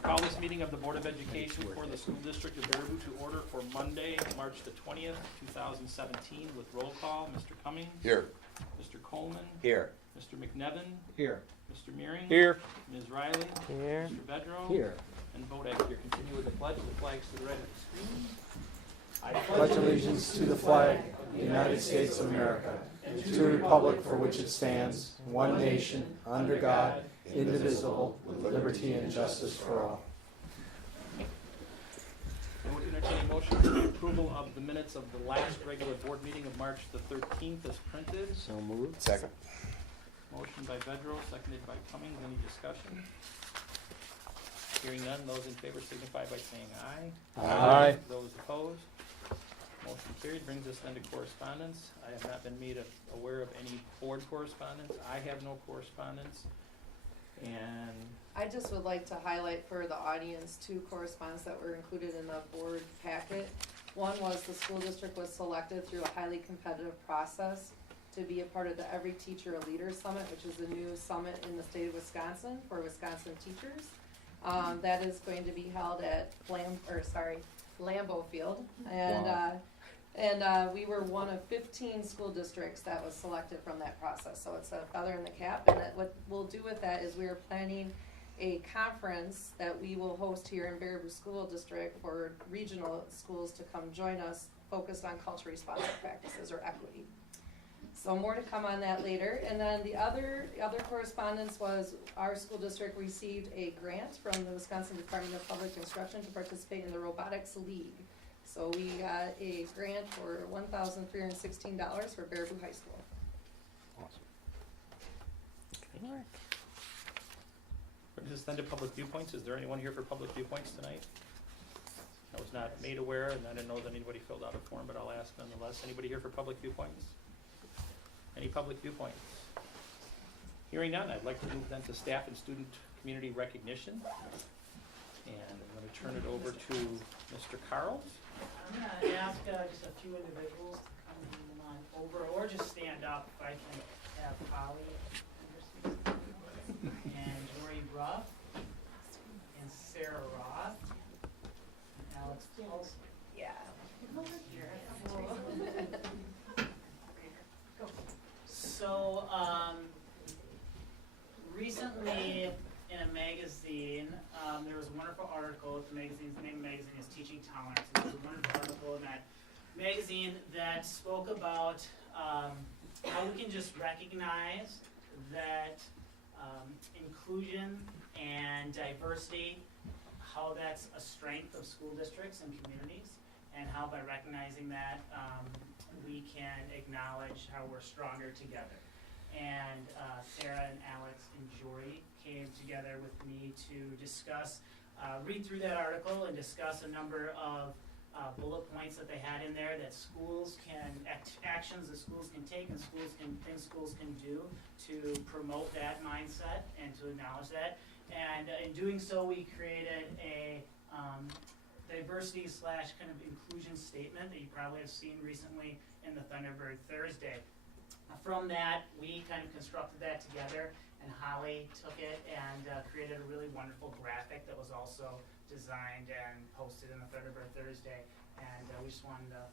Call this meeting of the Board of Education for the School District of Baraboo to order for Monday, March the 20th, 2017, with roll call. Mr. Cummings? Here. Mr. Coleman? Here. Mr. McNevin? Here. Mr. Meering? Here. Ms. Riley? Here. Mr. Bedrow? Here. And Bodak here. Continue with the pledge. The flag's to the right of the screen. I Pledge allegiance to the flag of the United States of America, and to the republic for which it stands, one nation, under God, indivisible, with liberty and justice for all. I would entertain a motion for the approval of the minutes of the last regular board meeting of March the 13th as printed. So moved. Second. Motion by Bedrow, seconded by Cummings. Any discussion? Hearing none, those in favor signify by saying aye. Aye. Those opposed? Motion carried. Brings us then to correspondence. I have not been made aware of any board correspondence. I have no correspondence. And I just would like to highlight for the audience two correspondence that were included in the board packet. One was the school district was selected through a highly competitive process to be a part of the Every Teacher a Leader Summit, which is a new summit in the state of Wisconsin for Wisconsin teachers. That is going to be held at Lambeau Field, and we were one of 15 school districts that was selected from that process. So it's a feather in the cap. And what we'll do with that is we are planning a conference that we will host here in Baraboo School District for regional schools to come join us, focused on culturally responsive practices or equity. So more to come on that later. And then the other correspondence was our school district received a grant from the Wisconsin Department of Public Instruction to participate in the Robotics League. So we got a grant for $1,316 for Baraboo High School. brings us then to public viewpoints. Is there anyone here for public viewpoints tonight? I was not made aware, and I didn't know that anybody filled out a form, but I'll ask nonetheless. Anybody here for public viewpoints? Any public viewpoints? Hearing none, I'd like to move then to staff and student community recognition. And I'm going to turn it over to Mr. Carls. I'm going to ask just a few individuals to come on over, or just stand up if I can have Holly Anderson and Jory Ruff and Sarah Roth and Alex Paulson. Yeah. So, recently in a magazine, there was a wonderful article. The magazine's name of the magazine is Teaching Tolerance. There was a wonderful article in that magazine that spoke about how we can just recognize that inclusion and diversity, how that's a strength of school districts and communities, and how by recognizing that we can acknowledge how we're stronger together. And Sarah and Alex and Jory came together with me to discuss, read through that article and discuss a number of bullet points that they had in there that schools can, actions that schools can take and things schools can do to promote that mindset and to acknowledge that. And in doing so, we created a diversity / kind of inclusion statement that you probably have seen recently in the Thunderbird Thursday. From that, we kind of constructed that together, and Holly took it and created a really wonderful graphic that was also designed and posted in the Thunderbird Thursday, and we just wanted to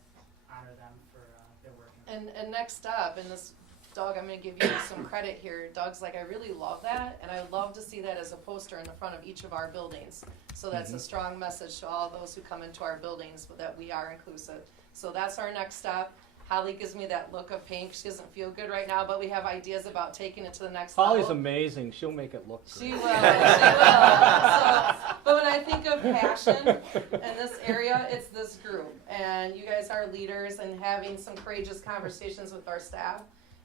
honor them for their work. And next up, and this, Doug, I'm going to give you some credit here. Doug's like, I really love that, and I would love to see that as a poster in the front of each of our buildings. So that's a strong message to all those who come into our buildings that we are inclusive. So that's our next step. Holly gives me that look of pink. She doesn't feel good right now, but we have ideas about taking it to the next level. Holly's amazing. She'll make it look She great. will. So, but when I think of passion in this area, it's this group. And you guys are leaders and having some courageous conversations with our staff.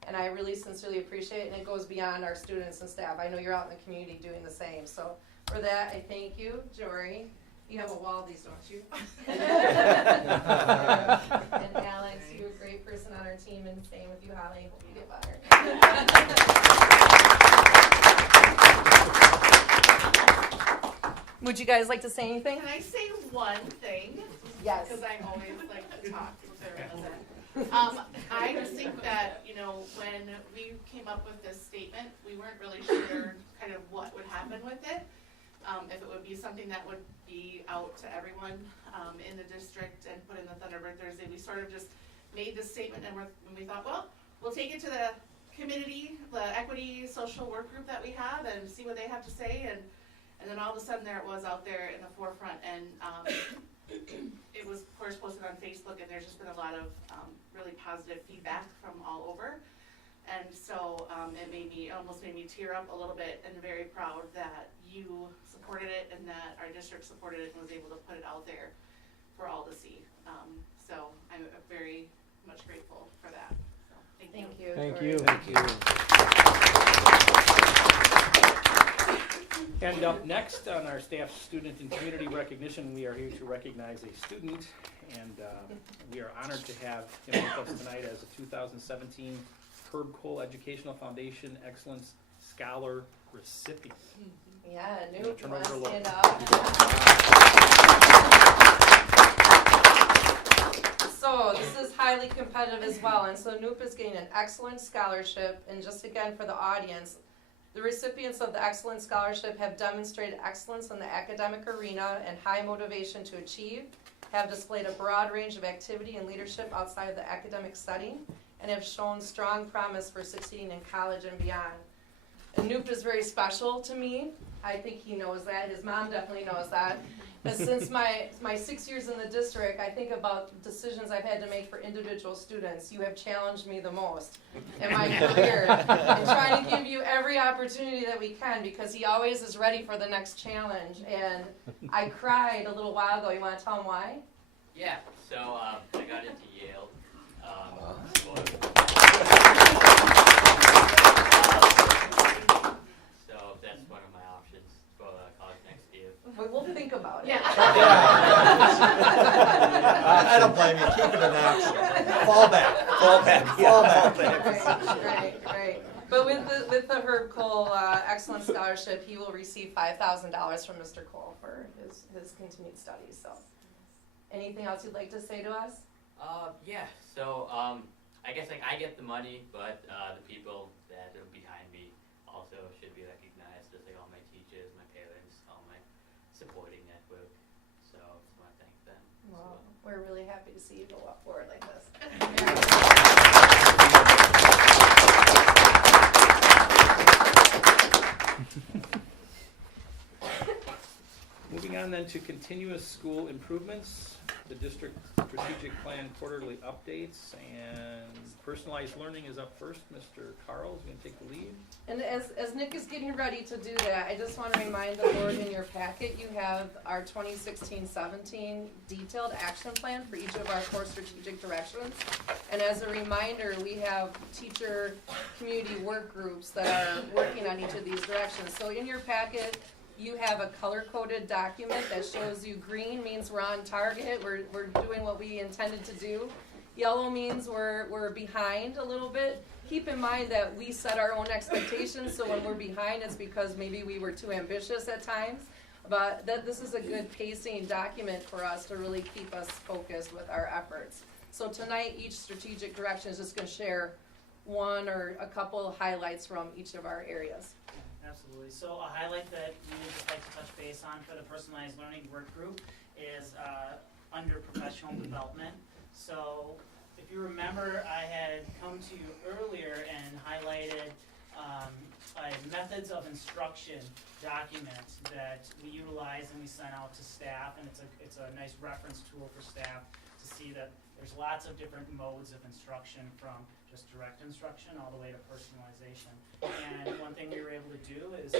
And I really sincerely appreciate it. And it goes beyond our students and staff. I know you're out in the community doing the same. So for that, I thank you, Jory. You have a wall of these, don't you? And Alex, you're a great person on our team, and same with you, Holly. Hope you get better. Would you guys like to say anything? Can I say one thing? Yes. Because I always like to talk to Sarah. I just think that, when we came up with this statement, we weren't really sure kind of what would happen with it. If it would would be something that would be out to everyone in the district and put in the Thunderbird Thursday. We sort of just made this statement and we thought, well, we'll take it to the committee, the equity social work group that we have, and see what they have to say. And then all of a sudden there it was out there in the forefront, and it was of course posted on Facebook, and there's just been a lot of really positive feedback from all over. And so it almost made me tear up a little bit, and very proud that you supported it and that our district supported it and was able to put it out there for all to see. So I'm very much grateful for that. So thank you. Thank Tori. you. Thank you. And up next on our staff, student, and community recognition, we are here to recognize a student, and we are honored to have him with us tonight as a 2017 Herb Cole Educational Foundation Excellence Scholar recipient. Yeah, I'm Newt, gonna you turn wanna over to stand Laura. up? So this is highly competitive as well, and so Noop is getting an excellent scholarship. And just again for the audience, the recipients of the Excellent Scholarship have demonstrated excellence in the academic arena and high motivation to achieve, have displayed a broad range of activity and leadership outside of the academic setting, and have shown strong promise for succeeding in college and beyond. And Noop is very special to me. I think he knows that. His mom definitely knows that. But since my 6 years in the district, I think about decisions I've had to make for individual students. You have challenged me the most in my career, and trying to give you every opportunity that we can, because he always is ready for the next challenge. And I cried a little while ago. You want to tell him why? Yeah, so I got into Yale. So that's one of my options for college next year. We'll think about it. Yeah. I don't blame you. Keep it an option. Fall back. Right. But with the Herb Cole Excellent Scholarship, he will receive $5,000 from Mr. Cole for his continued studies. So, anything else you'd like to say to us? Yeah, so I guess like I get the money, but the people that are behind me also should be recognized, just like all my teachers, my parents, all my supporting network. So I just want to thank them. Well, we're really happy to see you go up forward like this. Moving on then to continuous school improvements, the district strategic plan quarterly updates, and personalized learning is up first. Mr. Carl's going to take the lead. And as Nick is getting ready to do that, I just want to remind the board, in your packet you have our 2016-17 detailed action plan for each of our core strategic directions. And as a reminder, we have teacher community work groups that are working on each of these directions. So in your packet, you have a color-coded document that shows you green means we're on target, we're doing what we intended to do. Yellow means we're behind a little bit. Keep in mind that we set our own expectations, so when we're behind, it's because maybe we were too ambitious at times. But this is a good pacing document for us to really keep us focused with our efforts. So tonight, each strategic direction is just going to share one or a couple of highlights from each of our areas. Absolutely. So a highlight that we would just like to touch base on for the personalized learning work group is under professional development. So if you remember, I had come to you earlier and highlighted a methods of instruction document that we utilize and we sent out to staff, and it's a nice reference tool for staff to see that there's lots of different modes of instruction, from just direct instruction all the way to personalization. And one thing we were able to do is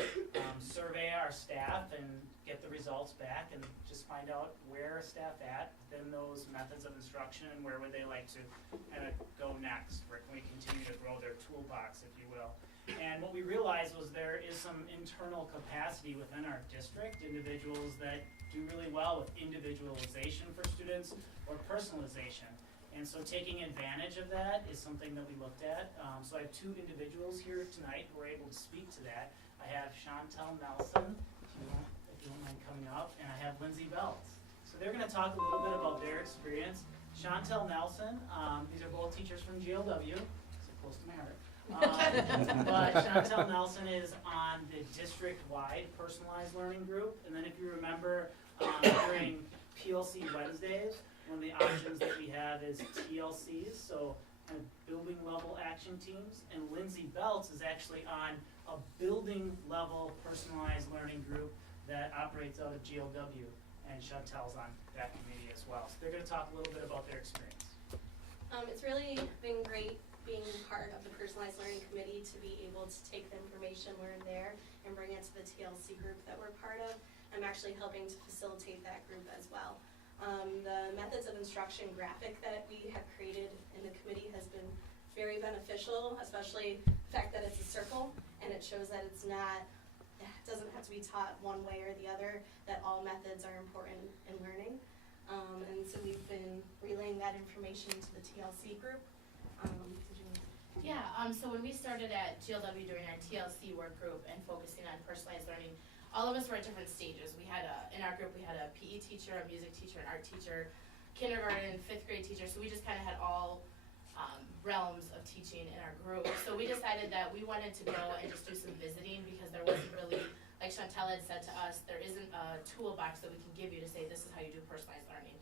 survey our staff and get the results back and just find out where staff at within those methods of instruction and where would they like to kind of go next, where can we continue to grow their toolbox, if you will. And what we realized was there is some internal capacity within our district, individuals that do really well with individualization for students or personalization. And so taking advantage of that is something that we looked at. So I have two individuals here tonight who are able to speak to that. I have Chantel Nelson, if you don't mind coming up, and I have Lindsay Bells. So they're going to talk a little bit about their experience. Chantel Nelson, these are both teachers from GLW, so close to my heart. But Chantel Nelson is on the district-wide personalized learning group. And then if you remember, during PLC Wednesdays, one of the options that we have is TLCs, so kind of building level action teams. And Lindsay Belts is actually on a building level personalized learning group that operates out of GLW. And Chantel's on that committee as well. So they're gonna talk a little bit about their experience. It's really been great being part of the personalized learning committee to be able to take the information learned there and bring it to the TLC group that we're part of. I'm actually helping to facilitate that group as well. The methods of instruction graphic that we have created in the committee has been very beneficial, especially the fact that it's a circle and it shows that it doesn't have to be taught one way or the other, that all methods are important in learning. And so we've been relaying that information to the TLC group. Yeah, so when we started at GLW during our TLC work group and focusing on personalized learning, all of us were at different stages. We had in our group, we had a PE teacher, a music teacher, an art teacher, kindergarten, 5th grade teacher, so we just kind of had all realms of teaching in our group. So we decided that we wanted to go and just do some visiting because there wasn't really, like Chantel had said to us, there isn't a toolbox that we can give you to say this is how you do personalized learning.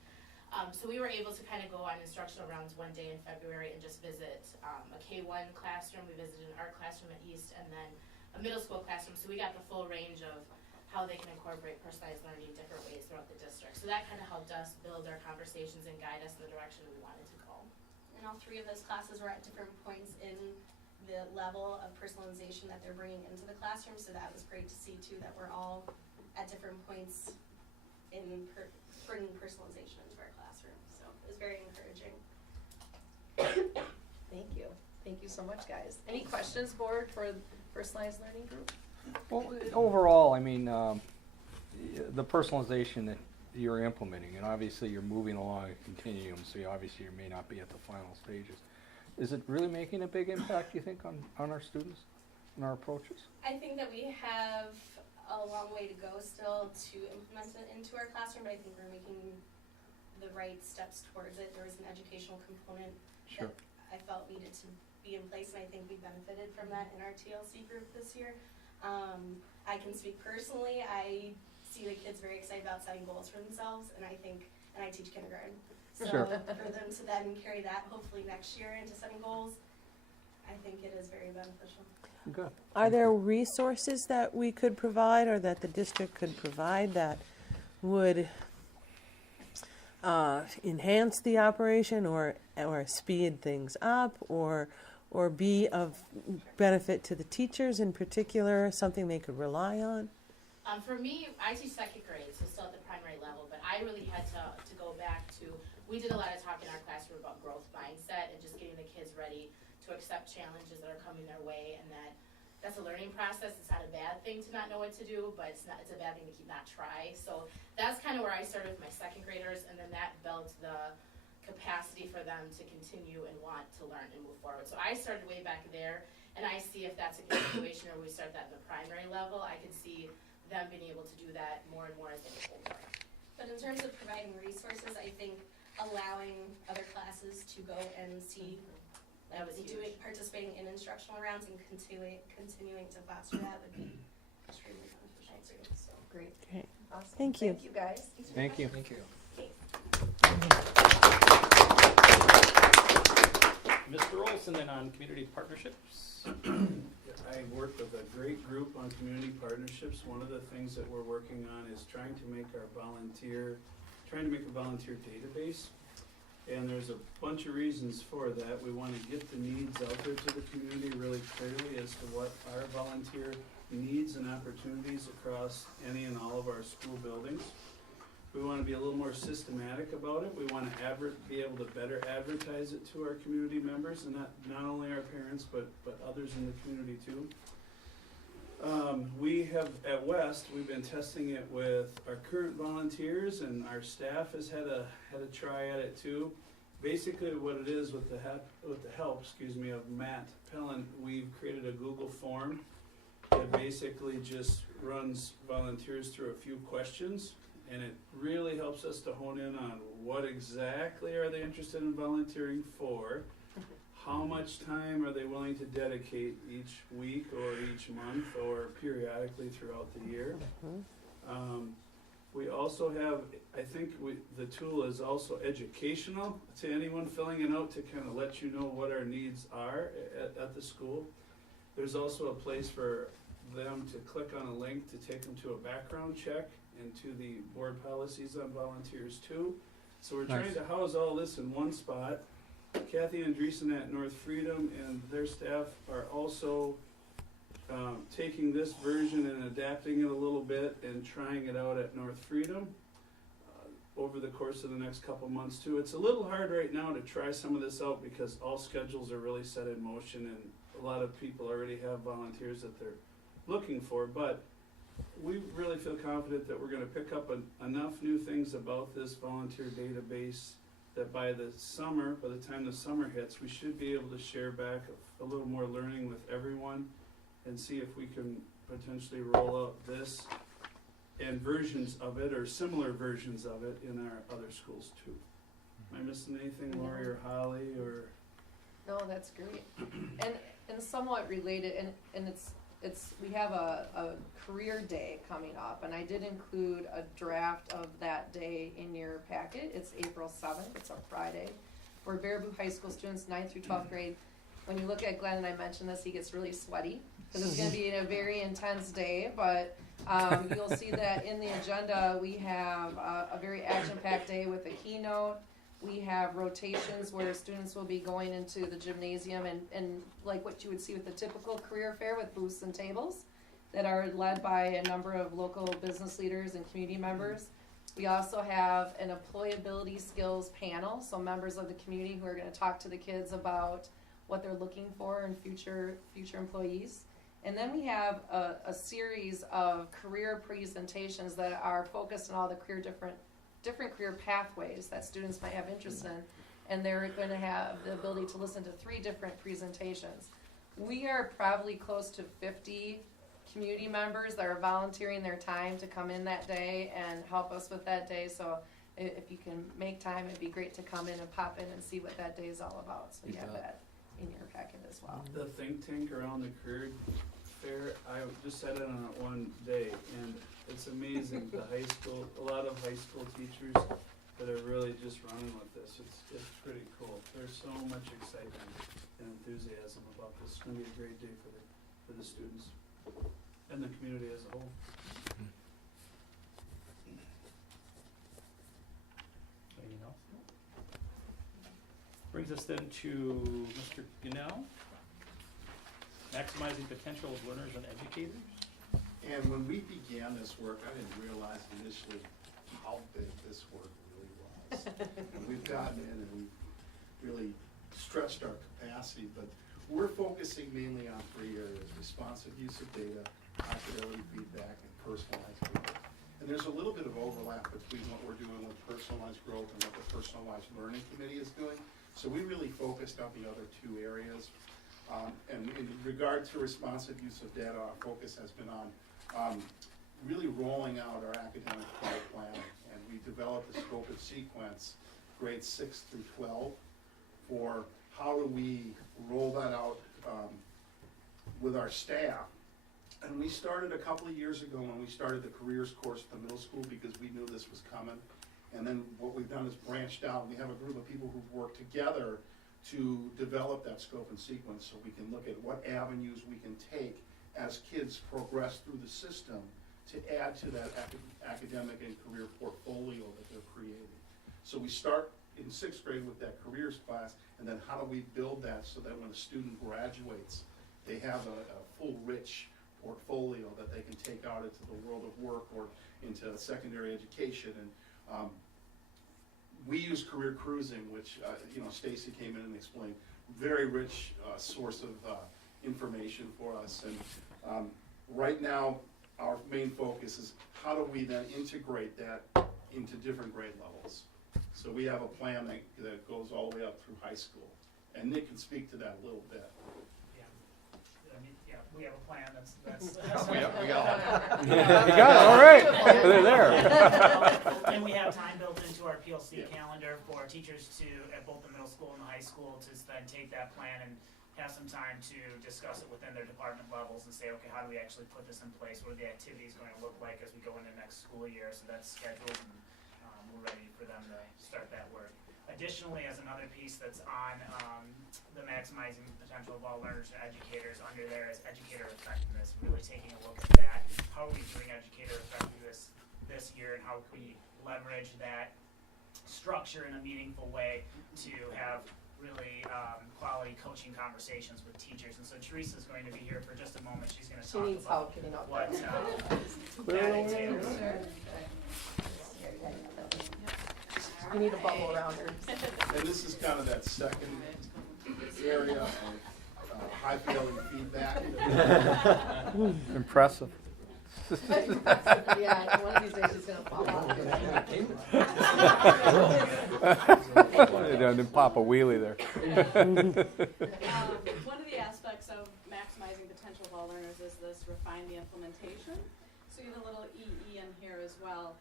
So we were able to kind of go on instructional rounds one day in February and just visit a K-1 classroom. We visited an art classroom at East and then a middle school classroom. So we got the full range of how they can incorporate personalized learning in different ways throughout the district. So that kind of helped us build our conversations and guide us in the direction we wanted to go. And all 3 of those classes were at different points in the level of personalization that they're bringing into the classroom. So that was great to see too, that we're all at different points in bringing personalization into our classroom. So it was very encouraging. Thank you. Thank you so much, guys. Any questions, board, for the personalized learning group? Well, overall, I mean, the personalization that you're implementing, and obviously you're moving along a continuum, so obviously you may not be at the final stages. Is it really making a big impact, you think, on our students and our approaches? I think that we have a long way to go still to implement it into our classroom, but I think we're making the right steps towards it. There was an educational component Sure. that I felt needed to be in place, and I think we benefited from that in our TLC group this year. I can speak personally. I see the kids very excited about setting goals for themselves, and I teach kindergarten. So Sure. for them to then carry that hopefully next year into setting goals, I think it is very beneficial. Good. Are there resources that we could provide or that the district could provide that would enhance the operation or speed things up or be of benefit to the teachers in particular, something they could rely on? For me, I teach 2nd grade, so still at the primary level, but I really had to go back to, we did a lot of talk in our classroom about growth mindset and just getting the kids ready to accept challenges that are coming their way, and that's a learning process. It's not a bad thing to not know what to do, but it's a bad thing to not try. So that's kind of where I started with my 2nd graders, and then that built the capacity for them to continue and want to learn and move forward. So I started way back there, and I see if that's a continuation or we start that in the primary level, I could see them being able to do that more and more as they get older. But in terms of providing resources, I think allowing other classes to go and see, That was huge. participating in instructional rounds and continuing to foster that would be extremely beneficial too. So. Great. Okay. Awesome. Thank you. Thank you, guys. Thank you. Thank you. Mr. Olson then on community partnerships. I work with a great group on community partnerships. One of the things that we're working on is trying to make a volunteer database. And there's a bunch of reasons for that. We want to get the needs out there to the community really clearly as to what our volunteer needs and opportunities across any and all of our school buildings. We want to be a little more systematic about it. We want to be able to better advertise it to our community members, and not only our parents, but others in the community too. We have, at West, we've been testing it with our current volunteers, and our staff has had a try at it too. Basically what it is, with the help of Matt Pellin, we've created a Google form that basically just runs volunteers through a few questions, and it really helps us to hone in on what exactly are they interested in volunteering for, how much time are they willing to dedicate each week or each month or periodically throughout the year. We also have, I think the tool is also educational to anyone filling it out to kind of let you know what our needs are at the school. There's also a place for them to click on a link to take them to a background check and to the board policies on volunteers too. So we're trying Nice. to house all this in one spot. Kathy Andreessen at North Freedom and their staff are also taking this version and adapting it a little bit and trying it out at North Freedom over the course of the next couple months too. It's a little hard right now to try some of this out because all schedules are really set in motion and a lot of people already have volunteers that they're looking for, but we really feel confident that we're going to pick up enough new things about this volunteer database that by the time the summer hits, we should be able to share back a little more learning with everyone and see if we can potentially roll out this and versions of it or similar versions of it in our other schools too. Am I missing anything, Lori or Holly or? No, that's great. And somewhat related, and it's we have a career day coming up, and I did include a draft of that day in your packet. It's April 7th, it's a Friday, for Baraboo High School students, 9th through 12th grade. When you look at Glenn, and I mentioned this, he gets really sweaty, because it's gonna be a very intense day, but you'll see that in the agenda, we have a very action-packed day with a keynote. We have rotations where students will be going into the gymnasium and like what you would see with the typical career fair with booths and tables that are led by a number of local business leaders and community members. We also have an employability skills panel, so members of the community who are going to talk to the kids about what they're looking for in future employees. And then we have a series of career presentations that are focused on all the different career pathways that students might have interest in, and they're going to have the ability to listen to 3 different presentations. We are probably close to 50 community members that are volunteering their time to come in that day and help us with that day, so if you can make time, it'd be great to come in and pop in and see what that day is all about, so you have that in your packet as well. The think tank around the career fair, I just sat in on it one day, and it's amazing. A lot of high school teachers that are really just running with this. It's pretty cool. There's so much excitement and enthusiasm about this. It's gonna be a great day for the students and the community as a whole. Anything else? Brings us then to Mr. Gunnell. Maximizing potential of learners and educators. And when we began this work, I didn't realize initially how big this work really was. And we've gotten in and we've really stretched our capacity, but we're focusing mainly on 3 areas: responsive use of data, accountability feedback, and personalized growth. And there's a little bit of overlap between what we're doing with personalized growth and what the Personalized Learning Committee is doing. So we really focused on the other 2 areas. And in regard to responsive use of data, our focus has been on really rolling out our academic plan. And we developed a scope and sequence, grades 6 through 12, for how do we roll that out with our staff. And we started a couple of years ago when we started the careers course at the middle school because we knew this was coming. And then what we've done is branched out. We have a group of people who've worked together to develop that scope and sequence so we can look at what avenues we can take as kids progress through the system to add to that academic and career portfolio that they're creating. So we start in 6th grade with that careers class, and then how do we build that so that when a student graduates, they have a full, rich portfolio that they can take out into the world of work or into secondary education. And we use career cruising, which Stacy came in and explained, very rich source of information for us. And right now, our main focus is how do we then integrate that into different grade levels. So we have a plan that goes all the way up through high school, and Nick can speak to that a little bit. We have a plan that's We got it, all right, they're there. And we have time built into our PLC Yeah. calendar for teachers to, at both the middle school and the high school, to then take that plan and have some time to discuss it within their department levels and say, okay, how do we actually put this in place? What are the activities going to look like as we go into next school year? So that's scheduled, and we're ready for them to start that work. Additionally, as another piece that's on the maximizing the potential of all learners and educators, under there is educator effectiveness, really taking a look at that. How are we doing educator effectiveness this year, and how can we leverage that structure in a meaningful way to have really quality coaching conversations with teachers. And so Teresa's going to be here for just a moment. She's going to She talk needs about help getting up what there. that entails. We need a bubble around her. And this is kind of that second area of high fidelity feedback. Impressive. Yeah, one of these days she's gonna fall off. Didn't pop a wheelie there. One of the aspects of maximizing potential of all learners is this refine the implementation. So you have a little EE in here as well.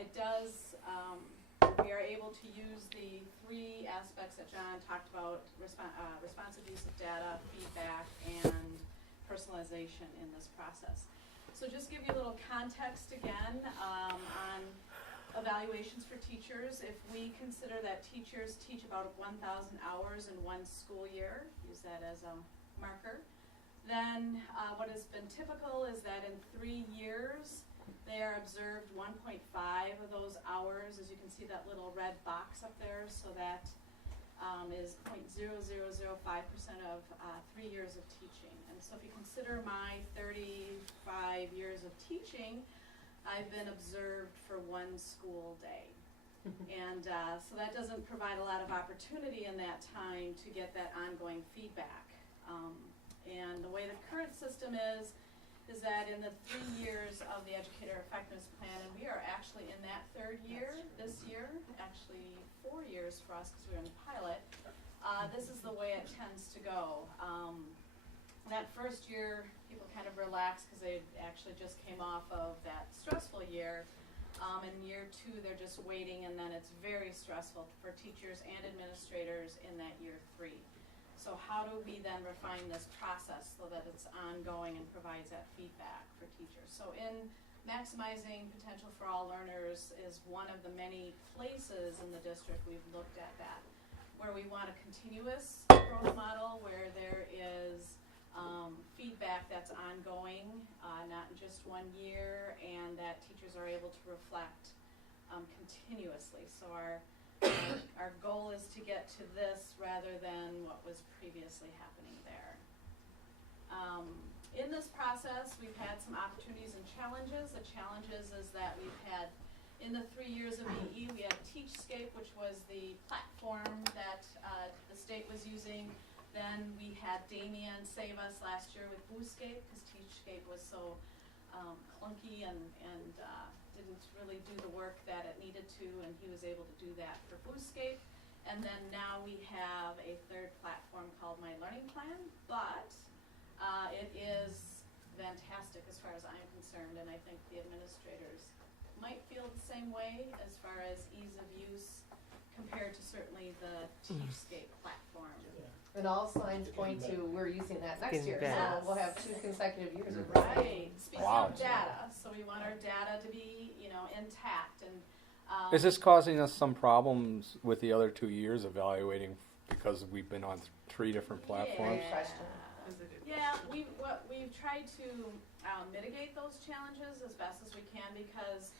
It does, we are able to use the three aspects that John talked about, responsive use of data, feedback, and personalization in this process. So just give you a little context again on evaluations for teachers. If we consider that teachers teach about 1,000 hours in one school year, use that as a marker, then what has been typical is that in 3 years, they are observed 1.5 of those hours. As you can see that little red box up there, so that is 0.0005% of 3 years of teaching. And so if you consider my 35 years of teaching, I've been observed for 1 school day. And so that doesn't provide a lot of opportunity in that time to get that ongoing feedback. And the way the current system is that in the 3 years of the Educator Effectiveness Plan, and we are actually in that 3rd year this year, actually 4 years for us because we were in the pilot, this is the way it tends to go. That first year, people kind of relax because they actually just came off of that stressful year. In year 2, they're just waiting, and then it's very stressful for teachers and administrators in that year 3. So how do we then refine this process so that it's ongoing and provides that feedback for teachers? So in maximizing potential for all learners is one of the many places in the district we've looked at that, where we want a continuous growth model where there is feedback that's ongoing, not in just 1 year, and that teachers are able to reflect continuously. So our goal is to get to this rather than what was previously happening there. In this process, we've had some opportunities and challenges. The challenges is that we've had, in the 3 years of EE, we had Teachscape, which was the platform that the state was using. Then we had Damien save us last year with Booscape, because Teachscape was so clunky and didn't really do the work that it needed to, and he was able to do that for Booscape. And then now we have a 3rd platform called My Learning Plan, but it is fantastic as far as I'm concerned, and I think the administrators might feel the same way as far as ease of use compared to certainly the Teachscape platform. And all signs point to we're using that next year, Yes. so we'll have 2 consecutive years of Right. Speaking Wow. of data, so we want our data to be, intact, and Is this causing us some problems with the other 2 years evaluating because we've been on 3 different platforms? Great question. Yeah, we've tried to mitigate those challenges as best as we can, because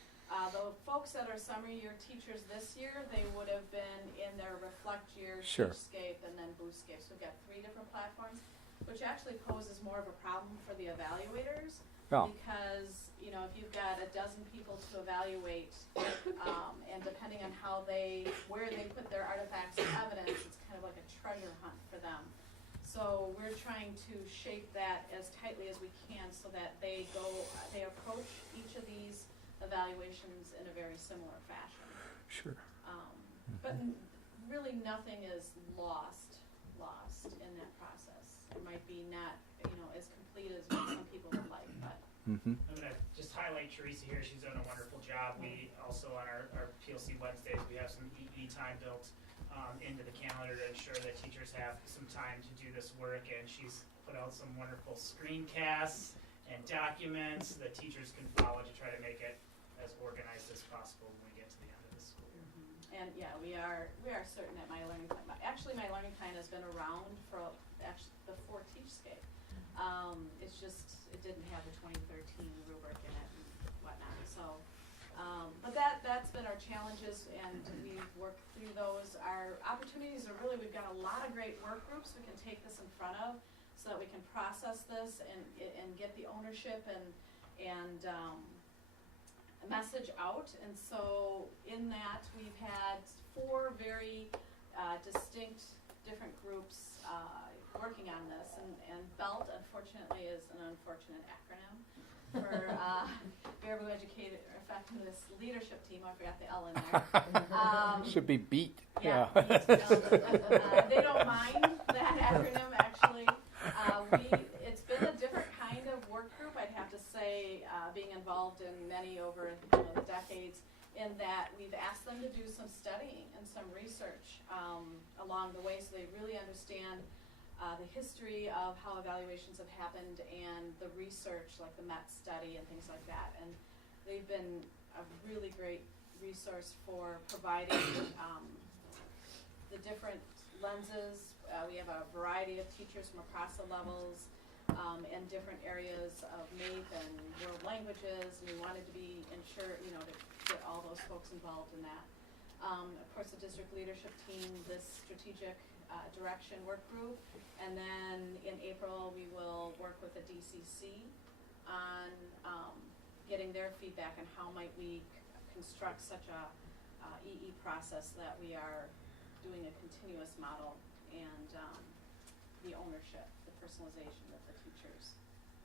the folks that are summer year teachers this year, they would have been in their Reflect year, Sure. Teachscape, and then Booscape. So we've got 3 different platforms, which actually poses more of a problem for the evaluators. Oh. Because, if you've got a dozen people to evaluate, and depending on where they put their artifacts of evidence, it's kind of like a treasure hunt for them. So we're trying to shape that as tightly as we can so that they approach each of these evaluations in a very similar fashion. Sure. But really nothing is lost in that process. It might be not, as complete as what some people would like, but Mm-hmm. I'm gonna just highlight Teresa here, she's done a wonderful job. We also, on our PLC Wednesdays, we have some EE time built into the calendar to ensure that teachers have some time to do this work, and she's put out some wonderful screencasts and documents that teachers can follow to try to make it as organized as possible when we get to the end of the school year. And yeah, we are certain at My Learning Plan. Actually, My Learning Plan has been around for actually before TeachScape. It's just it didn't have the 2013 rubric in it and whatnot. So, but that's been our challenges, and we've worked through those. Our opportunities are really, we've got a lot of great work groups we can take this in front of, so that we can process this and get the ownership and message out. And so in that, we've had 4 very distinct different groups working on this, and BELT, unfortunately, is an unfortunate acronym for Baraboo Educated Effectiveness Leadership Team. I forgot the L in there. Should be BEAT. Yeah. They don't mind that acronym, actually. It's been a different kind of work group, I'd have to say, being involved in many over the decades, in that we've asked them to do some studying and some research along the way, so they really understand the history of how evaluations have happened and the research, like the MET study and things like that. And they've been a really great resource for providing the different lenses. We have a variety of teachers from across the levels in different areas of MAPE and world languages, and we wanted to be to get all those folks involved in that. Of course, the district leadership team, this strategic direction work group, and then in April we will work with the DCC on getting their feedback on how might we construct such a EE process that we are doing a continuous model, and the ownership, the personalization that the teachers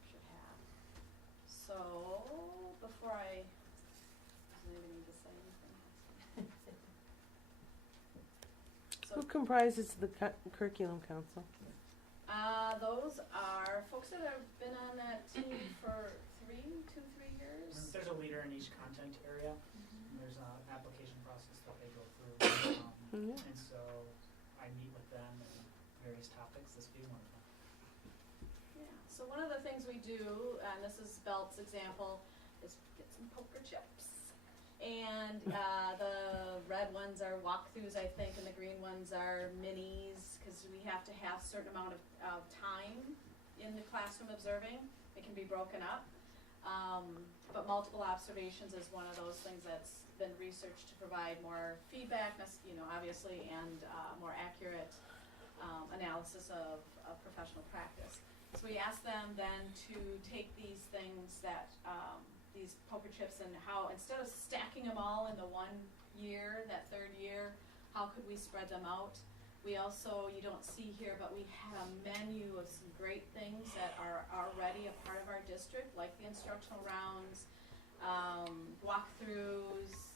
should have. So before does anybody need to say anything else? Who comprises the curriculum council? Those are folks that have been on that team for 3 years. There's a leader in each content area, and there's an application process that they go through. And so I meet with them on various topics, this being one of them. Yeah, so one of the things we do, and this is Belt's example, is get some poker chips. And the red ones are walkthroughs, I think, and the green ones are minis, because we have to have a certain amount of time in the classroom observing. It can be broken up. But multiple observations is one of those things that's been researched to provide more feedback, obviously, and more accurate analysis of professional practice. So we ask them then to take these things that these poker chips, and how, instead of stacking them all in the one year, that 3rd year, how could we spread them out? We also, you don't see here, but we have a menu of some great things that are already a part of our district, like the instructional rounds, walkthroughs,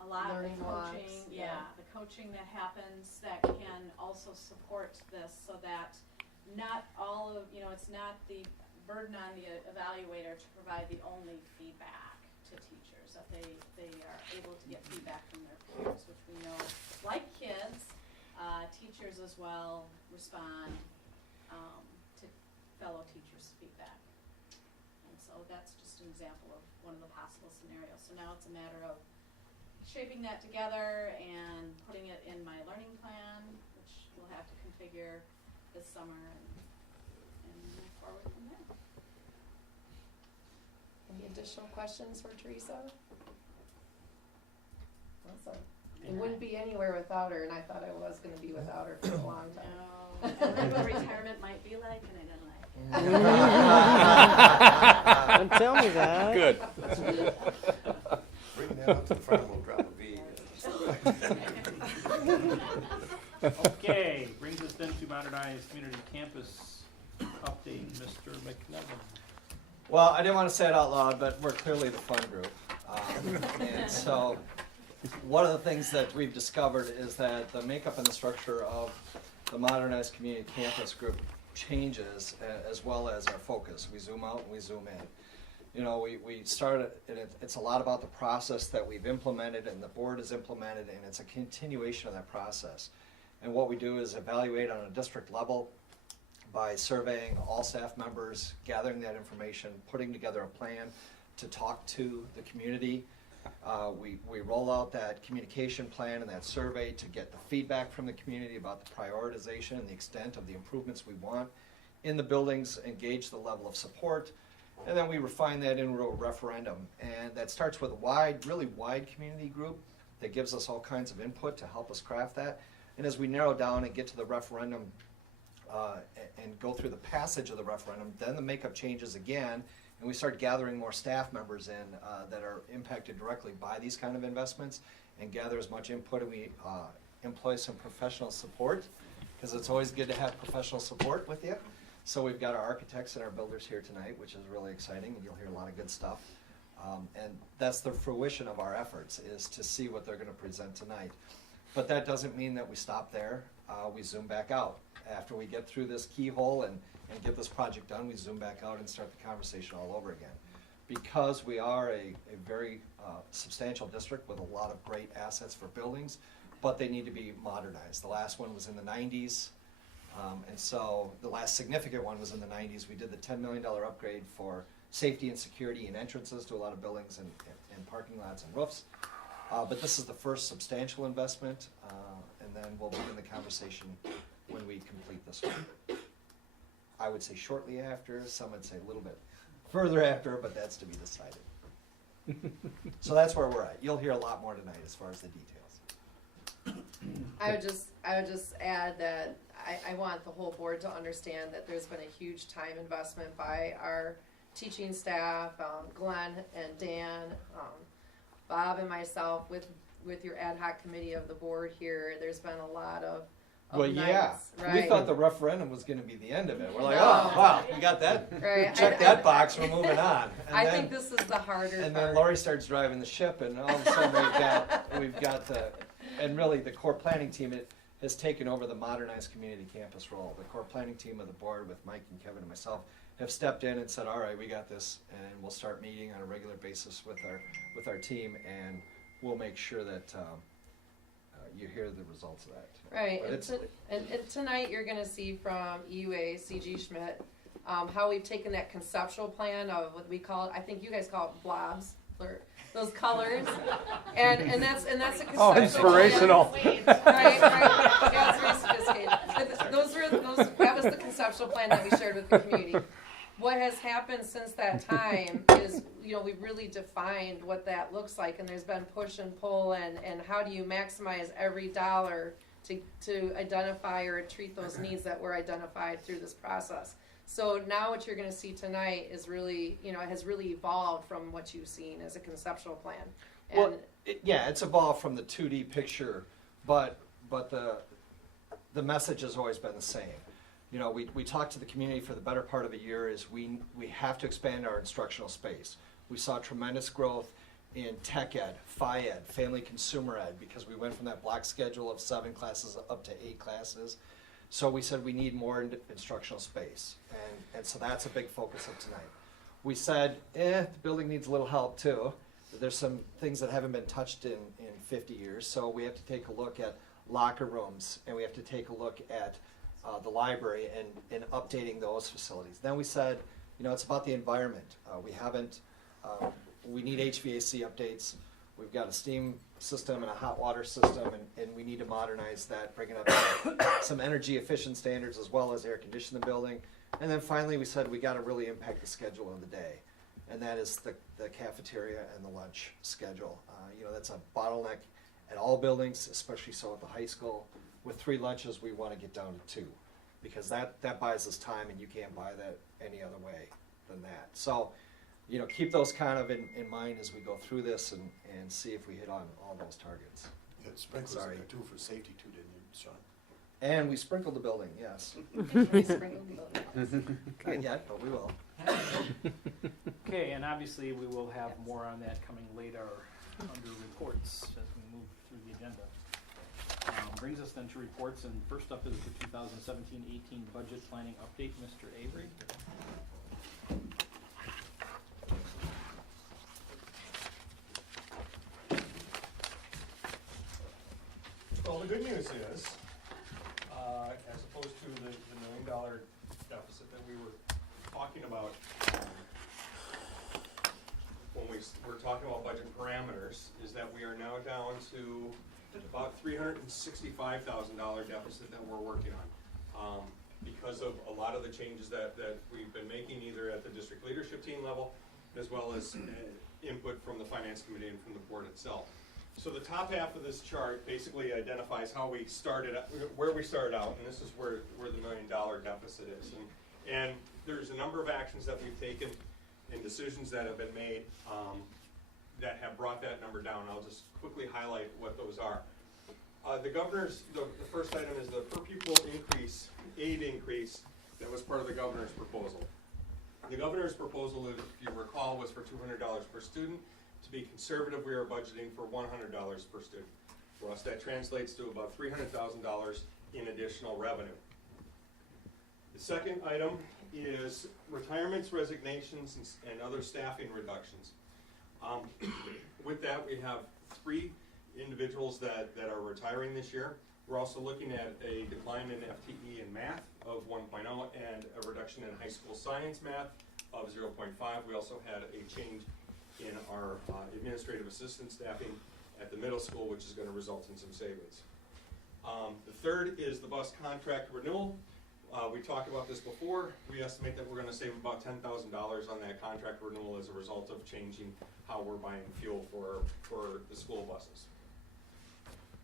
a lot Learning of the coaching, walks, the coaching that happens that can also support this, so that not all of, it's not the burden on the evaluator to provide the only feedback to teachers, that they are able to get feedback from their peers, which we know, like kids, teachers as well respond to fellow teachers' feedback. And so that's just an example of one of the possible scenarios. So now it's a matter of shaping that together and putting it in My Learning Plan, which we'll have to configure this summer, and move forward from there. Any additional questions for Teresa? Awesome. It wouldn't be anywhere without her, and I thought I was going to be without her for a long time. No, I don't know what retirement might be like, and I don't like it. Don't tell me that. Good. Bring that up to the front, we'll drop a V. Okay, brings us then to Modernized Community Campus update, Mr. McNevin. Well, I didn't want to say it out loud, but we're clearly the fun group. And so one of the things that we've discovered is that the makeup and the structure of the Modernized Community Campus group changes, as well as our focus. We zoom out and we zoom in. You know, we started, and it's a lot about the process that we've implemented and the board has implemented, and it's a continuation of that process. And what we do is evaluate on a district level by surveying all staff members, gathering that information, putting together a plan to talk to the community. We roll out that communication plan and that survey to get the feedback from the community about the prioritization and the extent of the improvements we want in the buildings, engage the level of support, and then we refine that into a referendum. And that starts with a really wide community group that gives us all kinds of input to help us craft that. And as we narrow down and get to the referendum and go through the passage of the referendum, then the makeup changes again, and we start gathering more staff members in that are impacted directly by these kind of investments, and gather as much input, and we employ some professional support, because it's always good to have professional support with you. So we've got our architects and our builders here tonight, which is really exciting, and you'll hear a lot of good stuff. And that's the fruition of our efforts, is to see what they're going to present tonight. But that doesn't mean that we stop there. We zoom back out. After we get through this keyhole and get this project done, we zoom back out and start the conversation all over again. Because we are a very substantial district with a lot of great assets for buildings, but they need to be modernized. The last one was in the 90s. And so the last significant one was in the 90s. We did the $10 million upgrade for safety and security and entrances to a lot of buildings and parking lots and roofs. But this is the first substantial investment, and then we'll begin the conversation when we complete this one. I would say shortly after, some would say a little bit further after, but that's to be decided. So that's where we're at. You'll hear a lot more tonight as far as the details. I would just add that I want the whole board to understand that there's been a huge time investment by our teaching staff, Glenn and Dan, Bob and myself, with your ad hoc committee of the board here. There's been a lot of Well, nights, yeah, right? we thought the referendum was gonna be the end of it. We're like, No. oh, wow, we got that, Right. check that box, we're moving on. And I then- think this is the harder And part. then Lori starts driving the ship, and all of a sudden we've got and really the core planning team has taken over the modernized community campus role. The core planning team of the board with Mike and Kevin and myself have stepped in and said, all right, we got this, and we'll start meeting on a regular basis with our team, and we'll make sure that you hear the results of that. Right, But and tonight you're gonna see from EUA, CG Schmidt, how we've taken that conceptual plan of what we call it, I think you guys call it blobs, or those colors, and that's a conceptual Oh, plan. inspirational. Right, yeah, it's very sophisticated. But that was the conceptual plan that we shared with the community. What has happened since that time is, we've really defined what that looks like, and there's been push and pull, and how do you maximize every dollar to identify or treat those needs that were identified through this process. So now what you're gonna see tonight is really, it has really evolved from what you've seen as a conceptual plan. And Well, it's evolved from the 2D picture, but the message has always been the same. We talked to the community for the better part of a year. Is we have to expand our instructional space. We saw tremendous growth in tech ed, phi ed, family consumer ed, because we went from that block schedule of 7 classes up to 8 classes. So we said we need more instructional space, and so that's a big focus of tonight. We said, the building needs a little help too. There's some things that haven't been touched in 50 years, so we have to take a look at locker rooms, and we have to take a look at the library and updating those facilities. Then we said, it's about the environment. We need HVAC updates. We've got a steam system and a hot water system, and we need to modernize that, bring it up to some energy efficient standards as well as air condition the building. And then finally, we said we got to really impact the schedule of the day, and that is the cafeteria and the lunch schedule. That's a bottleneck at all buildings, especially so at the high school. With 3 lunches, we want to get down to 2, because that buys us time, and you can't buy that any other way than that. So, keep those kind of in mind as we go through this and see if we hit on all those targets. Yeah, sprinklers in there too for safety too, didn't you, Sean? And we sprinkled the building, yes. we sprinkled the building. Not yet, but we will. Okay, and obviously we will have more on that coming later under reports as we move through the agenda. Brings us then to reports, and first up is the 2017-18 budget planning update. Mr. Avery. good news is, as opposed to the $1 million deficit that we were talking about, when we were talking about budget parameters, is that we are now down to about $365,000 deficit that we're working on. Because of a lot of the changes that we've been making, either at the district leadership team level, as well as input from the finance committee and from the board itself. So the top half of this chart basically identifies how we started, where we started out, and this is where the $1 million deficit is. And there's a number of actions that we've taken and decisions that have been made that have brought that number down. I'll just quickly highlight what those are. The governor's, the first item is the per pupil increase, aid increase that was part of the governor's proposal. The governor's proposal, if you recall, was for $200 per student. To be conservative, we are budgeting for $100 per student. For us, that translates to about $300,000 in additional revenue. The second item is retirements, resignations, and other staffing reductions. With that, we have 3 individuals that are retiring this year. We're also looking at a decline in FTE in math of 1.0 and a reduction in high school science math of 0.5. We also had a change in our administrative assistant staffing at the middle school, which is going to result in some savings. The third is the bus contract renewal. We talked about this before. We estimate that we're going to save about $10,000 on that contract renewal as a result of changing how we're buying fuel for the school buses.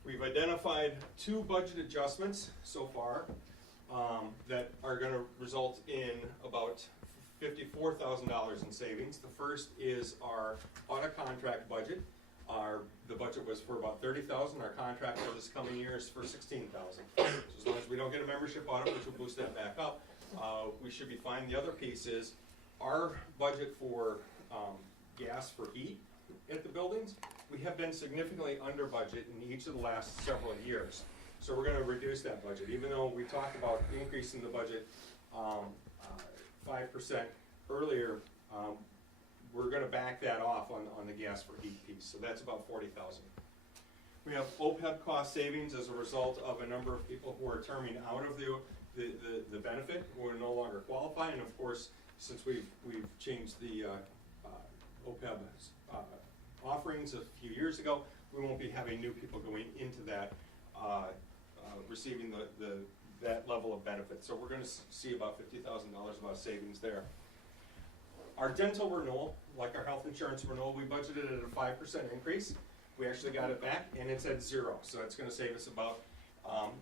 We've identified 2 budget adjustments so far that are going to result in about $54,000 in savings. The first is our auto contract budget. The budget was for about $30,000. Our contract for this coming year is for $16,000. So as long as we don't get a membership audit, which will boost that back up, we should be fine. The other piece is our budget for gas for heat at the buildings. We have been significantly under budget in each of the last several years. So we're going to reduce that budget. Even though we talked about increasing the budget 5% earlier, we're going to back that off on the gas for heat piece. So that's about $40,000. We have OPEB cost savings as a result of a number of people who are terming out of the benefit, who are no longer qualify. And of course, since we've changed the OPEB offerings a few years ago, we won't be having new people going into that, receiving that level of benefit. So we're going to see about $50,000 of savings there. Our dental renewal, like our health insurance renewal, we budgeted at a 5% increase. We actually got it back, and it's at 0, so it's going to save us about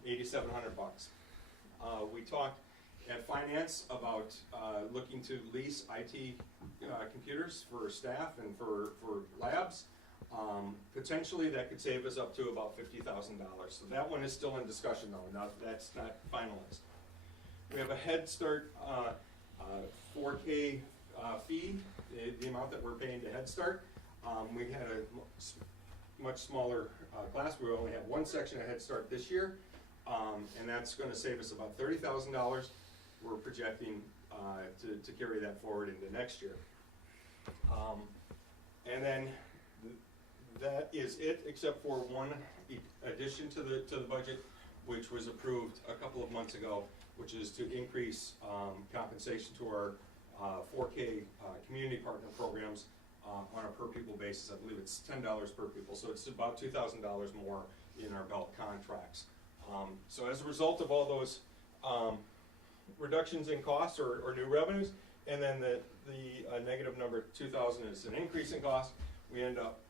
$8,700. We talked at finance about looking to lease IT computers for staff and for labs. Potentially that could save us up to about $50,000. So that one is still in discussion though, that's not finalized. We have a Head Start 4K fee, the amount that we're paying to Head Start. We had a much smaller class. We only have 1 section of Head Start this year, and that's going to save us about $30,000. We're projecting to carry that forward into next year. And then that is it, except for one addition to the budget, which was approved a couple of months ago, which is to increase compensation to our 4K community partner programs on a per pupil basis. I believe it's $10 per pupil, so it's about $2,000 more in our belt contracts. So as a result of all those reductions in costs or new revenues, and then the negative number 2,000 is an increase in cost, we end up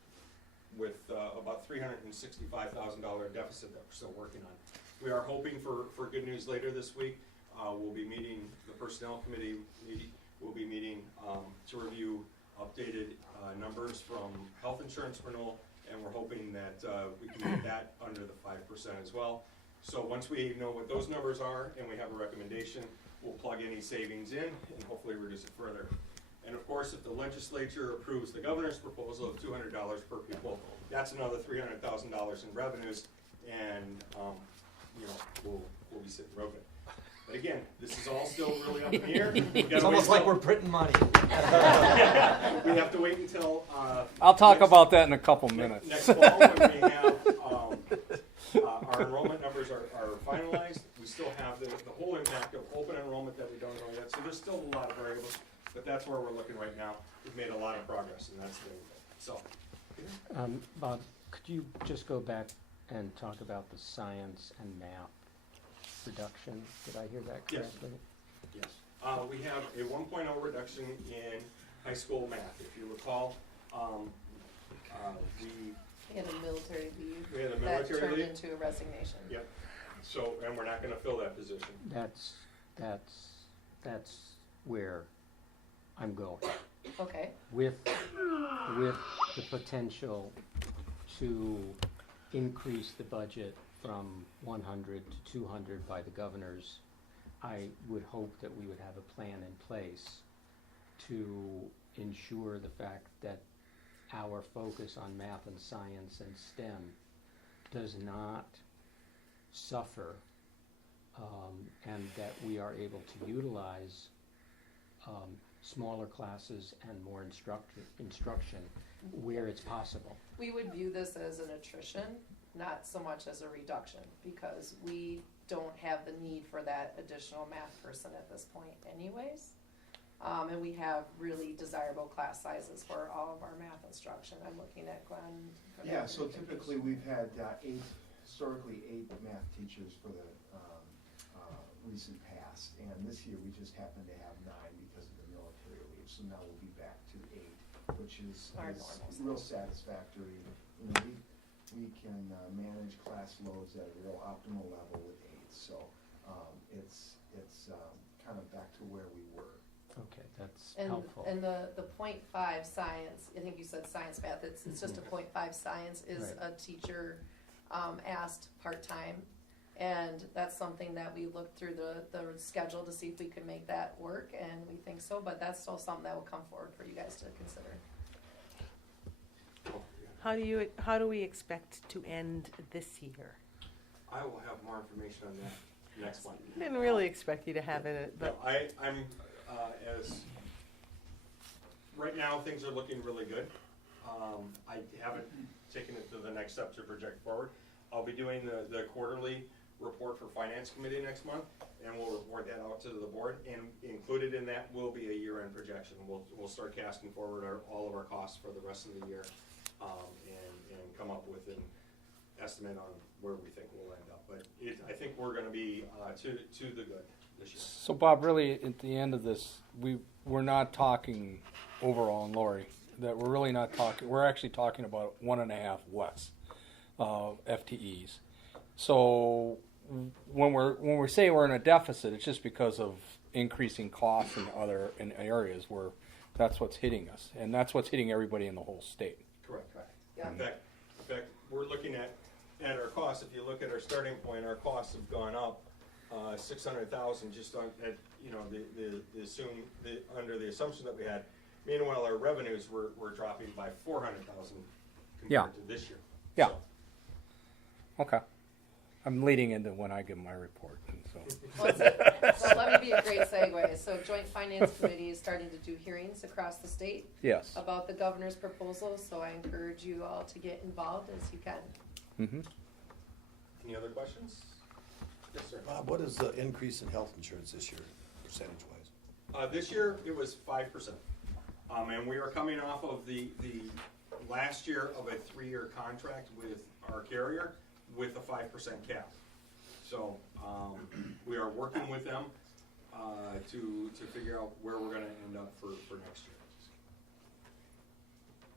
with about $365,000 deficit that we're still working on. We are hoping for good news later this week. We'll be meeting, the personnel committee will be meeting to review updated numbers from health insurance renewal, and we're hoping that we can get that under the 5% as well. So once we know what those numbers are and we have a recommendation, we'll plug any savings in and hopefully reduce it further. And of course, if the legislature approves the governor's proposal of $200 per pupil, that's another $300,000 in revenues, and you know, we'll be sitting real good. But again, this is all still really up in the air. It's almost like we're printing money. We have to wait until I'll talk about that in a couple minutes. Next fall, when we have our enrollment there's still a lot of variables, but that's where we're looking right now. We've made a lot of progress, and that's the, so. Bob, could you just go back and talk about the science and math reduction? Did I hear that Yes. correctly? Yes. We have a 1.0 reduction in high school math. If you recall, We had a military leave. We had a that military turned leave. into a resignation. Yep. So, and we're not gonna fill that position. That's where I'm going. Okay. With the potential to increase the budget from 100 to 200 by the governors, I would hope that we would have a plan in place to ensure the fact that our focus on math and science and STEM does not suffer, and that we are able to utilize smaller classes and more instruction where it's possible. We would view this as an attrition, not so much as a reduction, because we don't have the need for that additional math person at this point anyways. And we have really desirable class sizes for all of our math instruction. I'm looking at Glenn. for Yeah, that. so typically we've had historically eight math teachers for the recent past, and this year we just happen to have 9 because of the military leave, so now we'll be back to 8, which is Our normal real size. satisfactory. You know, we can manage class loads at a real optimal level with 8, so it's kind of back to where we were. Okay, that's And, helpful. and the .5 science, I think you said science math, it's just a .5 science is Right. a teacher asked part-time. And that's something that we looked through the schedule to see if we could make that work, and we think so, but that's still something that will come forward for you guys to consider. How do we expect to end this year? I will have more information on that next month. I didn't really expect you to have it, but No, I'm right now, things are looking really good. I haven't taken it to the next step to project forward. I'll be doing the quarterly report for Finance Committee next month, and we'll report that out to the board, and included in that will be a year-end projection. We'll start casting forward all of our costs for the rest of the year, and come up with an estimate on where we think we'll end up. But I think we're gonna be to the good this year. So Bob, really, at the end of this, we're not talking overall, and Lori, that we're really not talking, we're actually talking about 1.5 less FTEs. So when we say we're in a deficit, it's just because of increasing costs in areas where that's what's hitting us, and that's what's hitting everybody in the whole state. Correct. Yeah. In fact, we're looking at our costs. If you look at our starting point, our costs have gone up 600,000 just on at under the assumption that we had. Meanwhile, our revenues were dropping by 400,000 compared to this year. Yeah. So, Okay. I'm leading into when I give my report. And so. So let me be a great segue. So Joint Finance Committee is starting to do hearings across the state Yes. about the governor's proposal, so I encourage you all to get involved as you can. Mm-hmm. any other questions? Yes, sir. Bob, what is the increase in health insurance this year, percentage-wise? This year, it was 5%. And we are coming off of the last year of a 3-year contract with our carrier with a 5% cap. So we are working with them to figure out where we're going to end up for next year.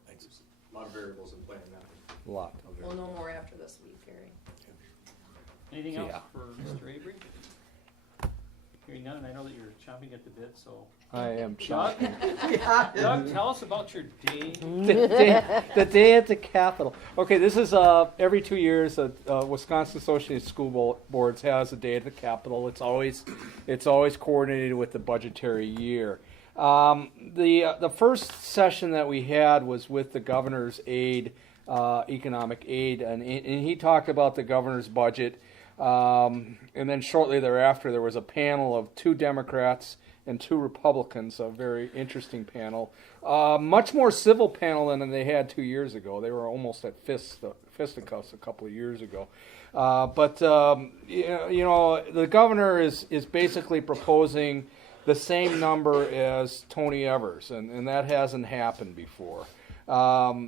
Thanks. A lot of variables in play in that. A lot. We'll know more after this week, Gary. Anything else Yeah. for Mr. Avery? Hearing none, I know that you're chomping at the bit, so. I am Doug, chomping. Doug, tell us about your day. The day at the Capitol. Okay, this is every 2 years. Wisconsin Association of School Boards has a day at the Capitol. It's always coordinated with the budgetary year. The first session that we had was with the governor's aide, economic aid, and he talked about the governor's budget. And then shortly thereafter, there was a panel of 2 Democrats and 2 Republicans, a very interesting panel. Much more civil panel than they had 2 years ago. They were almost at fisticuffs a couple of years ago. But the governor is basically proposing the same number as Tony Evers, and that hasn't happened before. So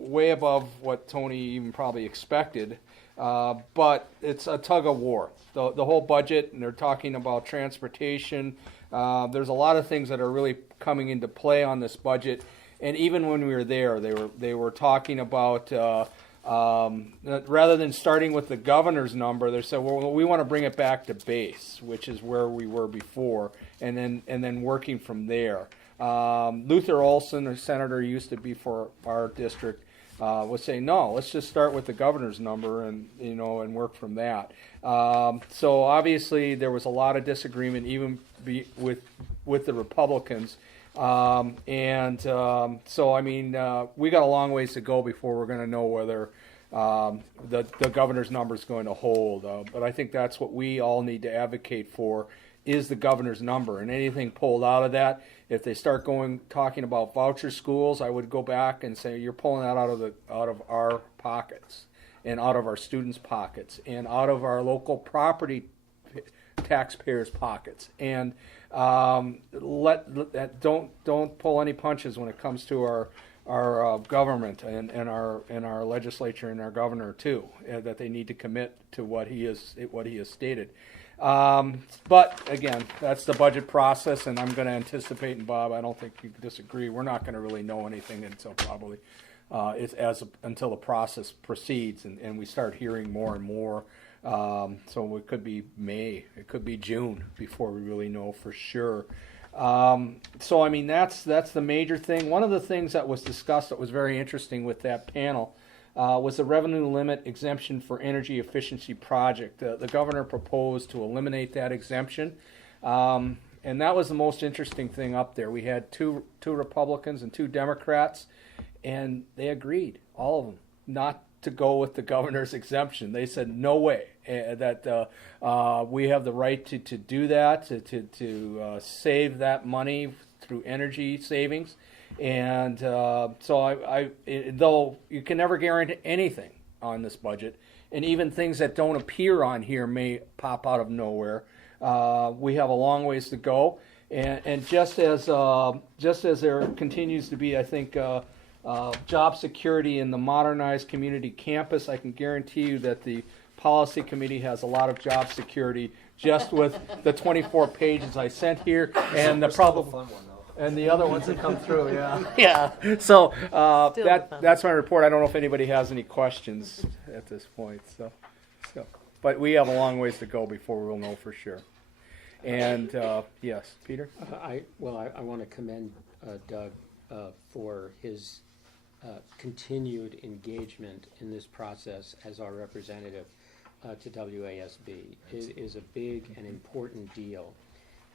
way above what Tony even probably expected, but it's a tug of war. The whole budget, and they're talking about transportation. There's a lot of things that are really coming into play on this budget, and even when we were there, they were talking about rather than starting with the governor's number, they said, well, we want to bring it back to base, which is where we were before, and then working from there. Luther Olson, a senator used to be for our district, was saying, no, let's just start with the governor's number and work from that. So obviously there was a lot of disagreement even with the Republicans. So I mean, we got a long ways to go before we're going to know whether the governor's number is going to hold. But I think that's what we all need to advocate for, is the governor's number, and anything pulled out of that. If they start talking about voucher schools, I would go back and say, you're pulling that out of our pockets, and out of our students' pockets, and out of our local property taxpayers' pockets, and don't pull any punches when it comes to our government and our legislature and our governor too. That they need to commit to what he has stated. But again, that's the budget process, and I'm going to anticipate, and Bob, I don't think you disagree, we're not going to really know anything until probably until the process proceeds and we start hearing more and more. So it could be May, it could be June before we really know for sure. So I mean, that's the major thing. One of the things that was discussed that was very interesting with that panel was the revenue limit exemption for energy efficiency project. The governor proposed to eliminate that exemption, and that was the most interesting thing up there. We had two Republicans and two Democrats, and they agreed, all of them, not to go with the governor's exemption. They said no way, that we have the right to do that, to save that money through energy savings. And so though you can never guarantee anything on this budget, and even things that don't appear on here may pop out of nowhere, we have a long ways to go. And just as there continues to be, I think, job security in the modernized community campus, I can guarantee you that the policy committee has a lot of job security just with the 24 pages I sent here, and the problem. And the other ones that come through, yeah. Yeah. So that's my report. I don't know if anybody has any questions at this point. So, but we have a long ways to go before we'll know for sure. And yes, Peter. I want to commend Doug for his continued engagement in this process as our representative to WASB. It is a big and important deal.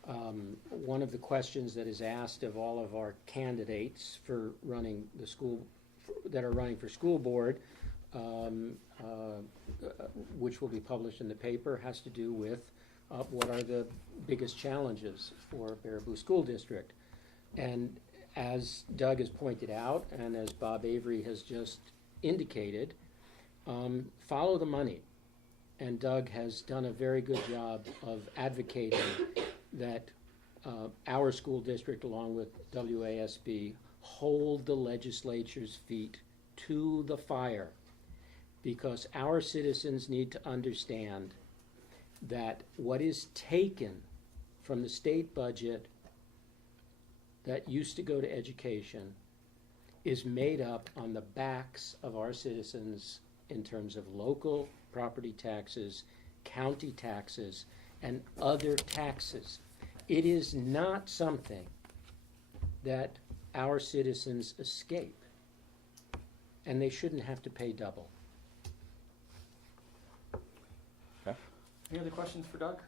One of the questions that is asked of all of our candidates for running the school, that are running for school board, which will be published in the paper, has to do with what are the biggest challenges for Baraboo School District. And as Doug has pointed out, and as Bob Avery has just indicated, follow the money. And Doug has done a very good job of advocating that our school district, along with WASB, hold the legislature's feet to the fire, because our citizens need to understand that what is taken from the state budget that used to go to education is made up on the backs of our citizens in terms of local property taxes, county taxes, and other taxes. It is not something that our citizens escape, and they shouldn't have to pay double. Okay. Any other questions for Doug?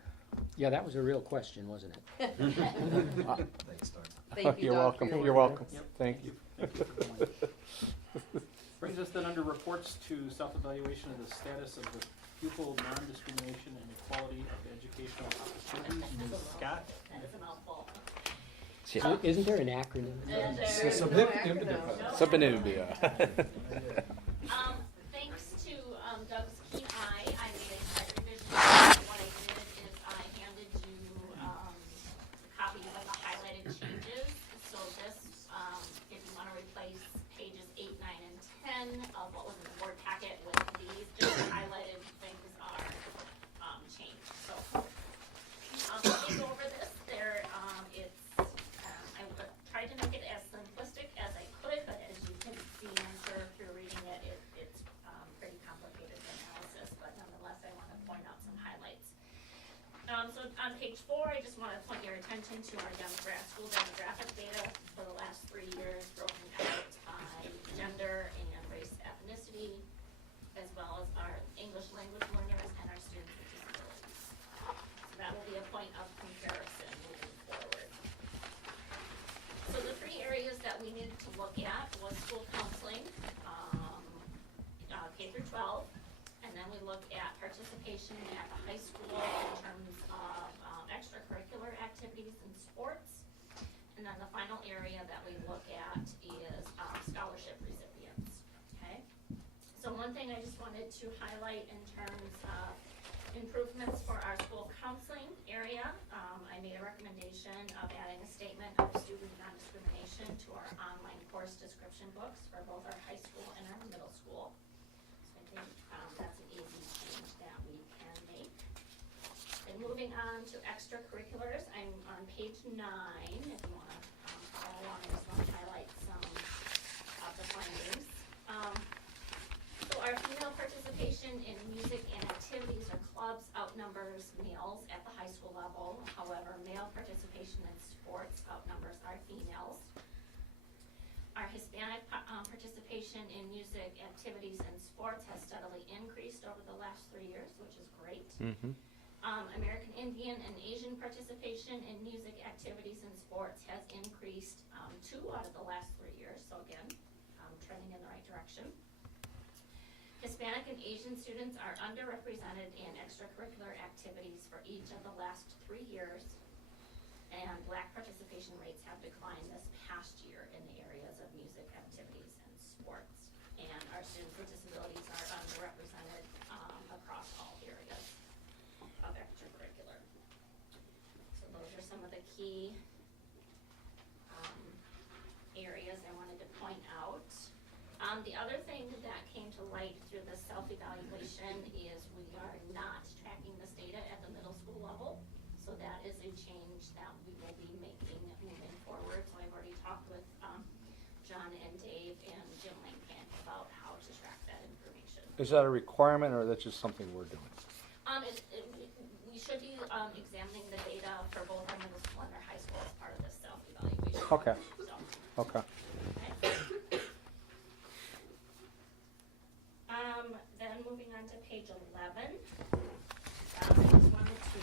Yeah, that was a real question, wasn't it? Thanks, Doug. Thank you, You're Doug, welcome. for your You're work. welcome. Yep. Thank you. Brings us then under reports to self-evaluation of the status of the pupil non-discrimination and equality of educational opportunities. Ms. Scott? That's a mouthful. Isn't there an acronym? Thanks to Doug's keen eye, I made a slight revision. What I did is I handed you So on page 4, I just want to point your attention to our school demographic data for the last 3 years, broken out by gender and race ethnicity, as well as our English language learners and our students with disabilities. So that will be a point of comparison moving forward. So the 3 areas that we needed to look at was school counseling, K through 12, and then we look at participation at the high school in terms of extracurricular activities and sports. And then the final area that we look at is scholarship recipients, okay? So one thing I just wanted to highlight in terms of improvements for our school counseling area, I made a recommendation of adding a statement of student non-discrimination to our online course description books for both our high school and our middle school. So I think that's an easy change that we can make. And moving on to extracurriculars, I'm on page 9, if you want to follow along, I just want to highlight some of the findings. So our female participation in music and activities or clubs outnumbers males at the high school level. However, male participation in sports outnumbers our females. Our Hispanic participation in music, activities, and sports has steadily increased over the last 3 years, which is great. American Indian and Asian participation in music, activities, and sports has increased 2 out of the last 3 years, so again, trending in the right direction. Hispanic and Asian students are underrepresented in extracurricular activities for each of the last 3 years, and Black participation rates have declined this past year in the areas of music, activities, and sports. And our students with disabilities are underrepresented across all areas of extracurricular. So those are some of the key areas I wanted to point out. The other thing that came to light through the self-evaluation is we are not tracking this data at the middle school level. So that is a change that we will be making moving forward. So I've already talked with John and Dave and Jim Langkamp about how to track that information. Is that a requirement, or that's just something we're doing? We should be examining the data for both our middle school and our high school as part of this self-evaluation. Okay. So, Okay. Then moving on to page 11, I just wanted to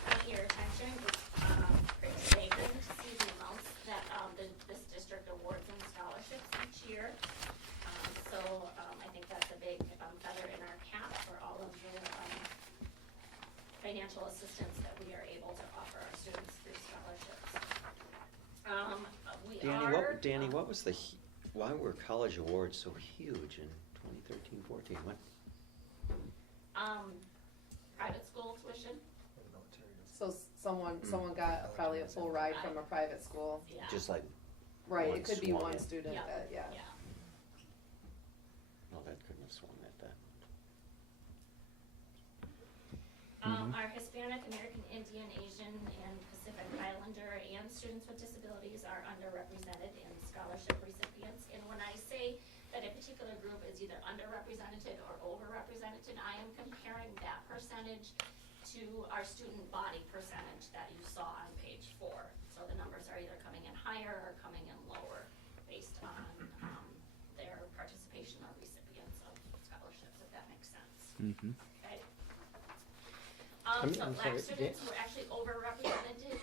point your attention, it's pretty staggering to see the amounts that this district awards in scholarships each year. So I think that's a big feather in our cap for all of the financial assistance that we are able to offer our students through scholarships. Danny, what was why were college awards so huge in 2013-14? What? Private school tuition. So someone got probably a full ride from a private school. Yeah. Just like Right, one it could be swung one it. student Yeah. that, yeah. No, that couldn't have swung at that. Our Hispanic, American Indian, Asian, and Pacific Islander and students with disabilities are underrepresented in scholarship recipients. And when I say that a particular group is either underrepresented or overrepresented, I am comparing that percentage to our student body percentage that you saw on page 4. So the numbers are either coming in higher or coming in lower based on their participation or recipients of scholarships, if that makes sense. Mm-hmm. Okay. I'm So sorry, Black students were actually overrepresented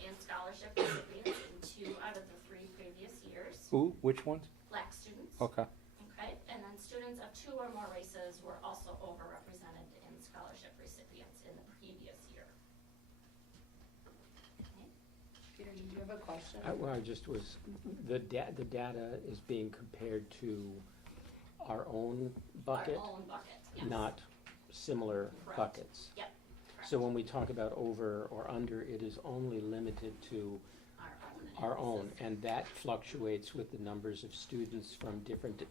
in scholarship recipients in 2 out of the 3 previous years. Ooh, which ones? Black students. Okay. Okay, and then students of 2 or more races were also overrepresented in scholarship recipients in the previous year. Okay. Peter, did you have a question? Well, I just was, the data is being compared to our own bucket? Our own bucket, yes. Not similar Correct. buckets? Yep. So when we talk about over or under, it is only limited to our own, and that fluctuates with the numbers of students from different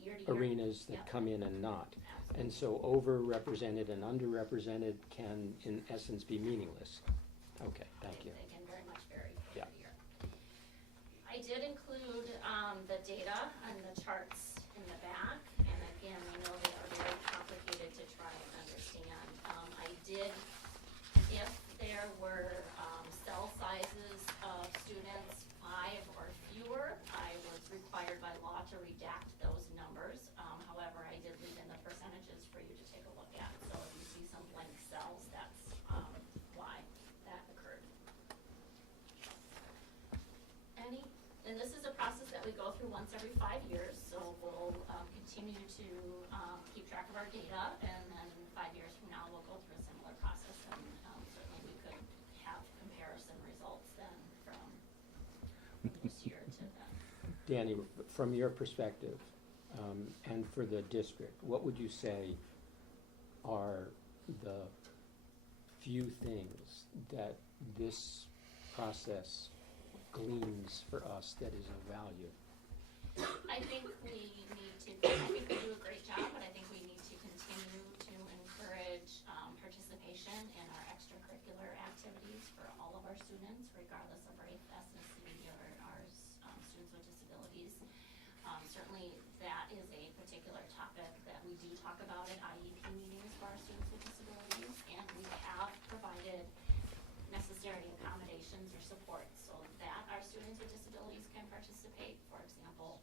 Year to year. arenas that Yep. come in and not. And so overrepresented and underrepresented can, in essence, be meaningless. Okay, thank you. They can very much vary Yeah. year to year. I did include the data and the charts in the back, and again, I know they are very complicated to try and understand. I did And this is a process that we go through once every 5 years, so we'll continue to keep track of our data, and then 5 years from now, we'll go through a similar process, and certainly we could have comparison results then from this year to then. Danny, from your perspective, and for the district, what would you say are the few things that this process gleans for us that is of value? I think we do a great job, but I think we need to continue to encourage participation in our extracurricular activities for all of our students, regardless of race, ethnicity, or our students with disabilities. Certainly that is a particular topic that we do talk about at IEP meetings for our students with disabilities, and we have provided necessary accommodations or support so that our students with disabilities can participate. For example,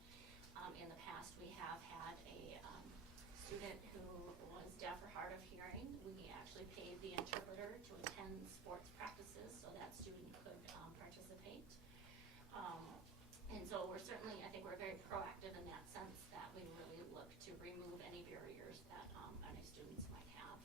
in the past we have had a student who was deaf or hard of hearing. We actually paid the interpreter to attend sports practices so that student could participate. And so we're certainly, I think we're very proactive in that sense, that we really look to remove any barriers that any students might have.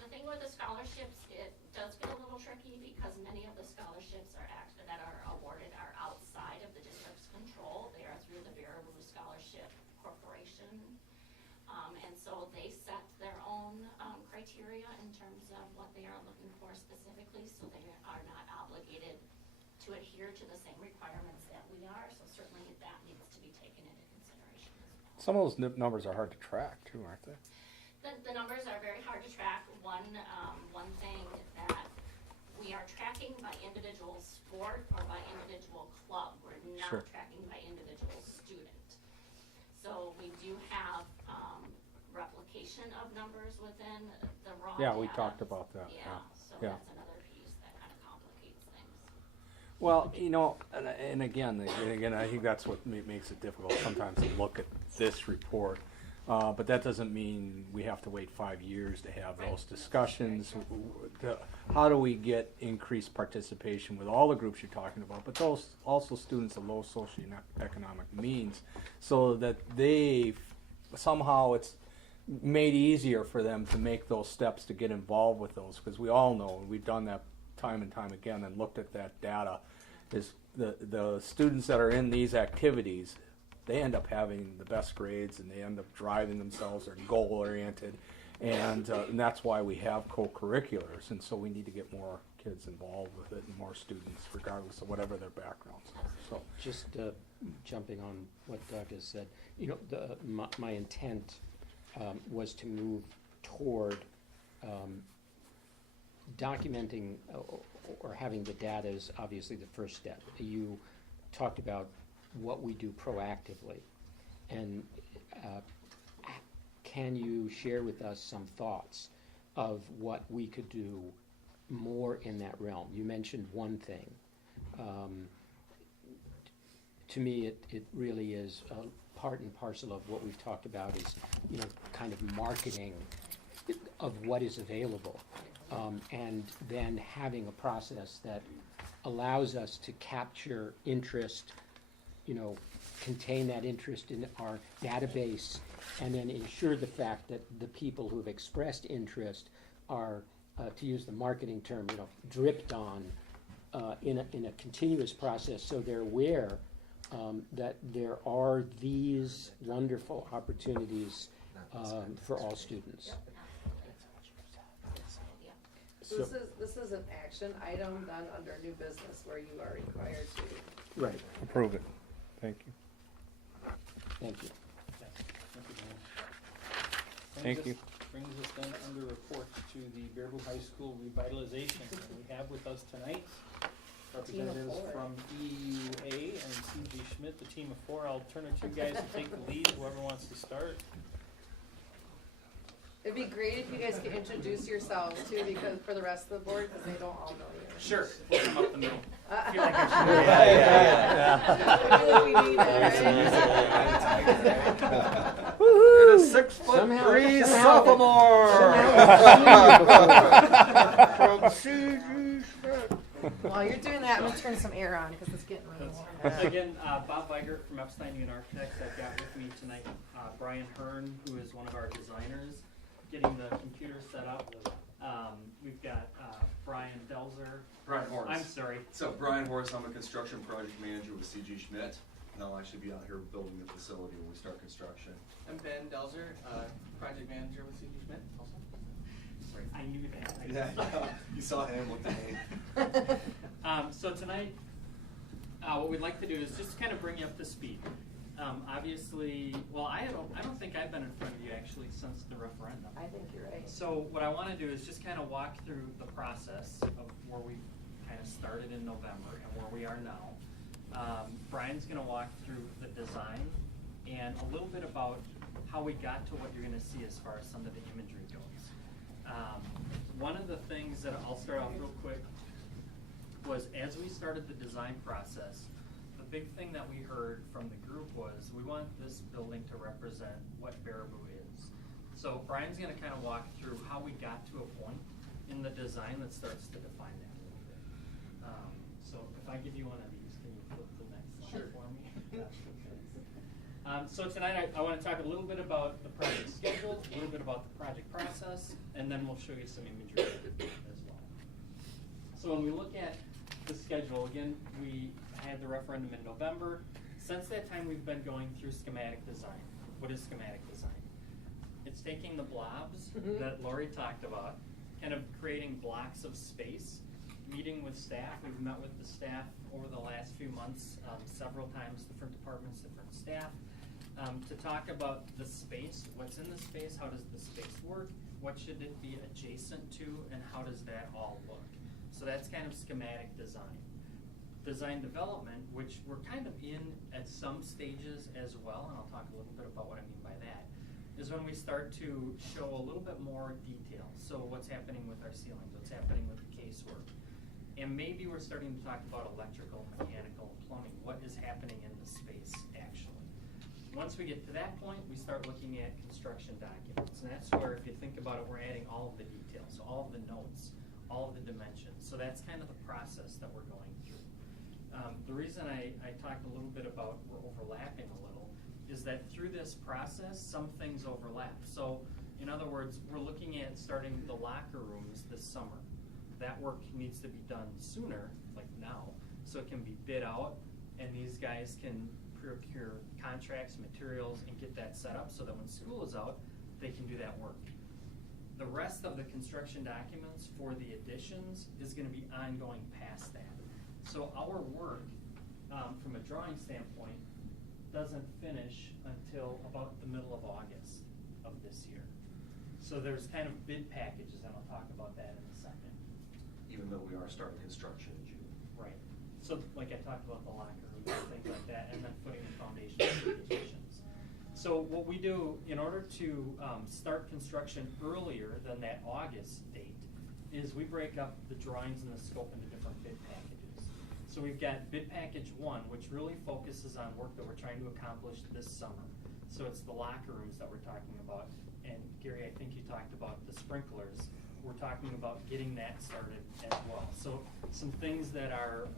The thing with the scholarships, it does get a little tricky because many of the scholarships that are awarded are outside of the district's control. They are through the Baraboo Scholarship Corporation. And so they set their own criteria in terms of what they are looking for specifically, so they are not obligated to adhere to the same requirements that we are, so certainly that needs to be taken into consideration as well. Some of those numbers are hard to track too, aren't they? The numbers are very hard to track. One thing that we are tracking by individual sport or by individual club. We're not Sure. tracking by individual student. So we do have replication of numbers within the raw Yeah, we data. talked about that. Yeah, so Yeah. that's another piece that kind of complicates things. Well, you know, and again, I think that's what makes it difficult sometimes to look at this report. But that doesn't mean we have to wait 5 years to have those discussions. How do we get increased participation with all the groups you're talking about, but those also students of low socioeconomic means, so that somehow it's made easier for them to make those steps to get involved with those, because we all know, and we've done that time and time again and looked at that data, is the students that are in these activities, they end up having the best grades and they end up driving themselves, they're goal oriented, and that's why we have co-curriculars, and so we need to get more kids involved with it and more students regardless of whatever their backgrounds are. So Just jumping on what Doug has said, you know, my intent was to move toward documenting or having the data is obviously the first step. You talked about what we do proactively, and can you share with us some thoughts of what we could do more in that realm? You mentioned one thing. To me, it really is part and parcel of what we've talked about is, you know, kind of marketing of what is available, and then having a process that allows us to capture interest, you know, contain that interest in our database, and then ensure the fact that the people who have expressed interest are, to use the marketing term, you know, dripped on in a continuous process, so they're aware that there are these wonderful opportunities for all students. So this is an action item done under new business where you are required to. right, approve it. Thank you. Thank you. Thank you. Brings us then under reports to the Baraboo High School revitalization. And we have with us tonight representatives from EUA and CG Schmidt, the team of 4. I'll turn it to you guys to take the lead, whoever wants to start. It'd be great if you guys could introduce yourselves too, because for the rest of the board, because they don't all know you. Sure, we'll come up the middle. I feel like I should. And a 6'3" sophomore from CG Schmidt. While you're doing that, I'm gonna turn some air on because it's getting really warm. Again, Bob Weigert from Epstein Union Architects. I've got with me tonight Brian Hearn, who is one of our designers, getting the computer set up. We've got Brian Delzer. Brian Horace. I'm sorry. So Brian Horace, I'm a construction project manager with CG Schmidt, and I'll actually be out here building the facility when we start construction. I'm Ben Delzer, project manager with CG Schmidt also. Sorry, I knew that. Yeah, you saw him, looked at me. So tonight, what we'd like to do is just kind of bring you up to speed. Obviously, well, I don't think I've been in front of you actually since the referendum. I think you're right. So what I want to do is just kind of walk through the process of where we kind of started in November and where we are now. Brian's going to walk through the design and a little bit about how we got to what you're going to see as far as some of the imagery goes. One of the things that I'll start off real quick was as we started the design process, the big thing that we heard from the group was we want this building to represent what Baraboo is. So Brian's going to kind of walk through how we got to a point in the design that starts to define that a little bit. So if I give you one of these, can you flip the next slide for me? So tonight I want to talk a little bit about the project schedule, a little bit about the project process, and then we'll show you some imagery as well. So when we look at the schedule, again, we had the referendum in November. Since that time, we've been going through schematic design. What is schematic design? It's taking the blobs that Lori talked about, kind of creating blocks of space, meeting with staff. We've met with the staff over the last few months, several times, different departments, different staff, to talk about the space, what's in the space, how does the space work, what should it be adjacent to, and how does that all look. So that's kind of schematic design. Design development, which we're kind of in at some stages as well, and I'll talk a little bit about what I mean by that, is when we start to show a little bit more detail. So what's happening with our ceilings, what's happening with the casework. And maybe we're starting to talk about electrical, mechanical, plumbing, what is happening in the space actually. Once we get to that point, we start looking at construction documents. And that's where, if you think about it, we're adding all of the details, so all of the notes, all of the dimensions. So that's kind of the process that we're going through. The reason I talked a little bit about we're overlapping a little is that through this process, some things overlap. So in other words, we're looking at starting the locker rooms this summer. That work needs to be done sooner, like now, so it can be bid out and these guys can procure contracts, materials, and get that set up so that when school is out, they can do that work. The rest of the construction documents for the additions is going to be ongoing past that. So our work, from a drawing standpoint, doesn't finish until about the middle of August of this year. So there's kind of bid packages, and I'll talk about that in a second. Even though we are starting construction in June. Right. So like I talked about the locker room and things like that, and then putting the foundation for the additions. So what we do in order to start construction earlier than that August date is we break up the drawings and the scope into different bid packages. So we've got bid package 1, which really focuses on work that we're trying to accomplish this summer. So it's the locker rooms that we're talking about. And Gary, I think you talked about the sprinklers. We're talking about getting that started as well. So some things that are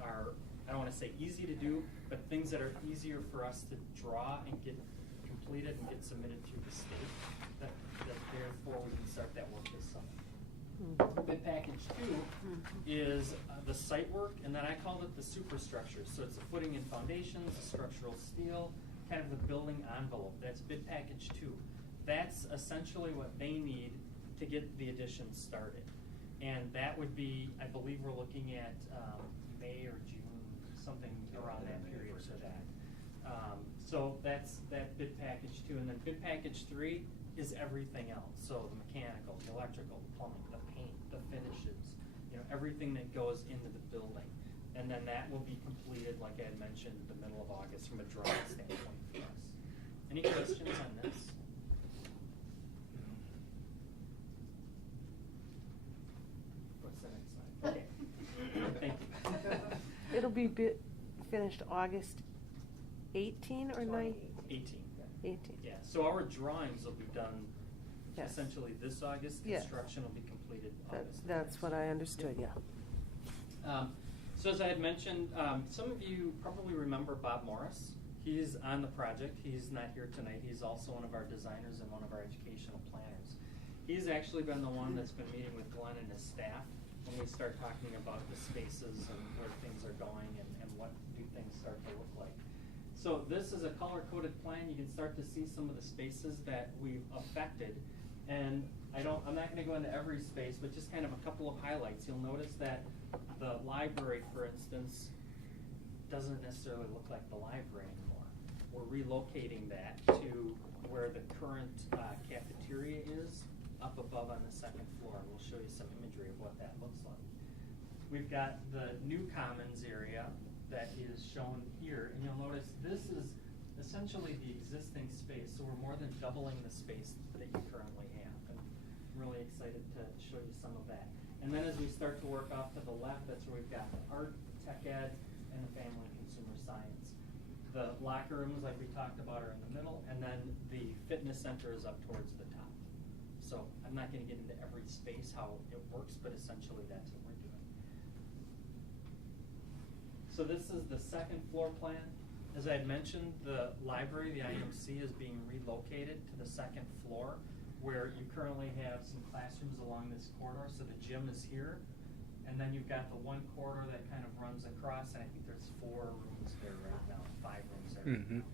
I don't want to say easy to do, but things that are easier for us to draw and get completed and get submitted through the state, that therefore we can start that work this summer. Bid package 2 is the site work, and then I called it the superstructure. So it's the footing and foundations, the structural steel, kind of the building envelope. That's bid package 2. That's essentially what they need to get the addition started. And that would be, I believe we're looking at May or June, something around that period for that. So that's that bid package 2. And then bid package 3 is everything else. So the mechanical, the electrical, the plumbing, the paint, the finishes, everything that goes into the building. And then that will be completed, like I had mentioned, the middle of August from a drawing standpoint for us. Any questions on this? What's the next slide? Okay. Thank you. It'll be finished August 18 or 9? 18. 18. Yeah, so our drawings will be done Yes. essentially this August. Yes. Construction will be completed August. That's what I understood, yeah. So as I had mentioned, some of you probably remember Bob Morris. He's on the project. He's not here tonight. He's also one of our designers and one of our educational planners. He's actually been the one that's been meeting with Glenn and his staff when we start talking about the spaces and where things are going and what do things start to look like. So this is a color-coded plan. You can start to see some of the spaces that we've affected. And I'm not going to go into every space, but just kind of a couple of highlights. You'll notice that the library, for instance, doesn't necessarily look like the library anymore. We're relocating that to where the current cafeteria is, up above on the second floor. We'll show you some imagery of what that looks like. We've got the new commons area that is shown here, and you'll notice this is essentially the existing space, so we're more than doubling the space that you currently have. And I'm really excited to show you some of that. And then as we start to work off to the left, that's where we've got the art, tech ed, and the family and consumer science. The locker rooms, like we talked about, are in the middle, and then the fitness center is up towards the top. So I'm not going to get into every space, how it works, but essentially that's what we're doing. So this is the second floor plan. As I had mentioned, the library, the IMC, is being relocated to the second floor, where you currently have some classrooms along this corridor. So the gym is here, and then you've got the one corridor that kind of runs across, and I think there's 4 rooms there right now, 5 rooms there right now.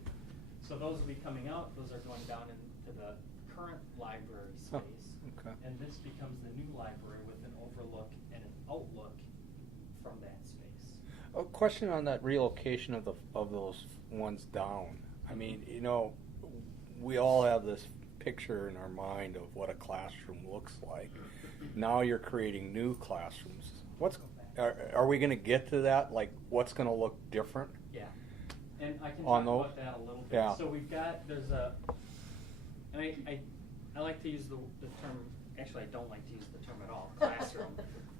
So those will be coming out. Those are going down into the current library space. Okay. And this becomes the new library with an overlook and an outlook from that space. A question on that relocation of those ones down. I mean, you know, we all have this picture in our mind of what a classroom looks like. Now you're creating new classrooms. Are we going to get to that? Like, what's going to look different? Yeah, and I can On talk those? about that a little bit. Yeah. So we've got, and I like to use the term, actually I don't like to use the term at all, classroom.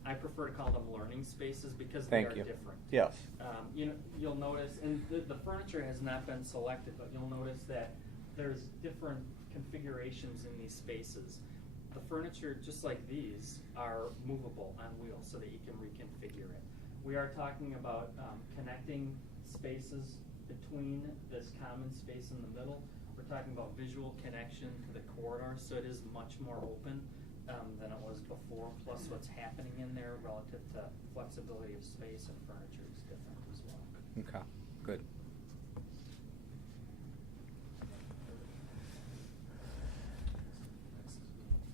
I prefer to call them learning spaces because they Thank are you. different. Yes. You know, you'll notice, and the furniture has not been selected, but you'll notice that there's different configurations in these spaces. The furniture, just like these, are movable on wheels so that you can reconfigure it. We are talking about connecting spaces between this common space in the middle. We're talking about visual connection to the corridor, so it is much more open than it was before, plus what's happening in there relative to flexibility of space and furniture is different as well. Okay, good.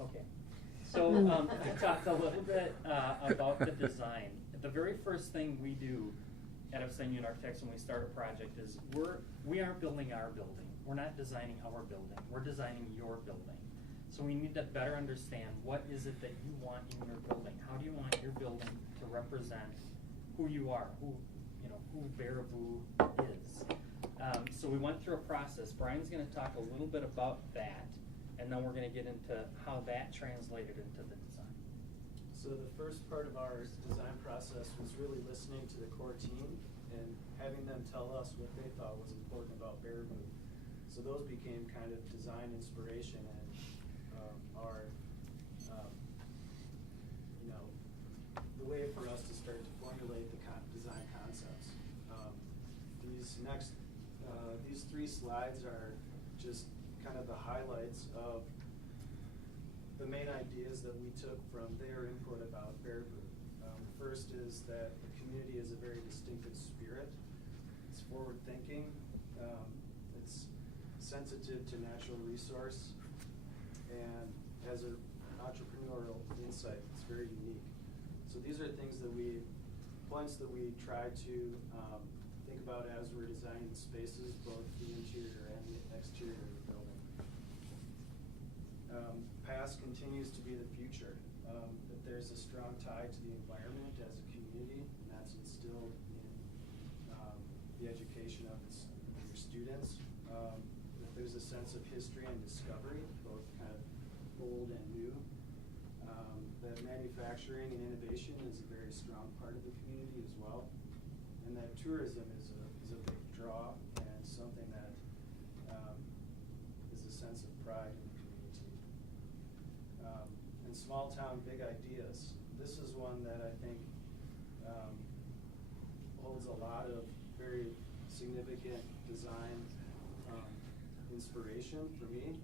Okay, so I talked a little bit about the design. The very first thing we do at Upside Union Architects when we start a project is we aren't building our building. We're not designing our building. We're designing your building. So we need to better understand what is it that you want in your building. How do you want your building to represent who you are, who Baraboo is. So we went through a process. Brian's going to talk a little bit about that, and then we're going to get into how that translated into the design. So the first part of our design process was really listening to the core team and having them tell us what they thought was important about Baraboo. So those became kind of design inspiration and our, the way for us to start to formulate the design concepts. These 3 slides are just kind of the highlights of the main ideas that we took from their input about Baraboo. First is that the community is a very distinctive spirit. It's forward-thinking. It's sensitive to natural resource and has an entrepreneurial insight. It's very unique. So these are things that points that we try to think about as we're designing spaces, both the interior and the exterior of the building. Past continues to be the future. That there's a strong tie to the environment as a community, and that's instilled in the education of your students. That there's a sense of history and discovery, both kind of old and new. That manufacturing and innovation is a very strong part of the community as well. And that tourism is a big draw and something that is a sense of pride in the community. And small town, big ideas. This is one that I think holds a lot of very significant design inspiration for me.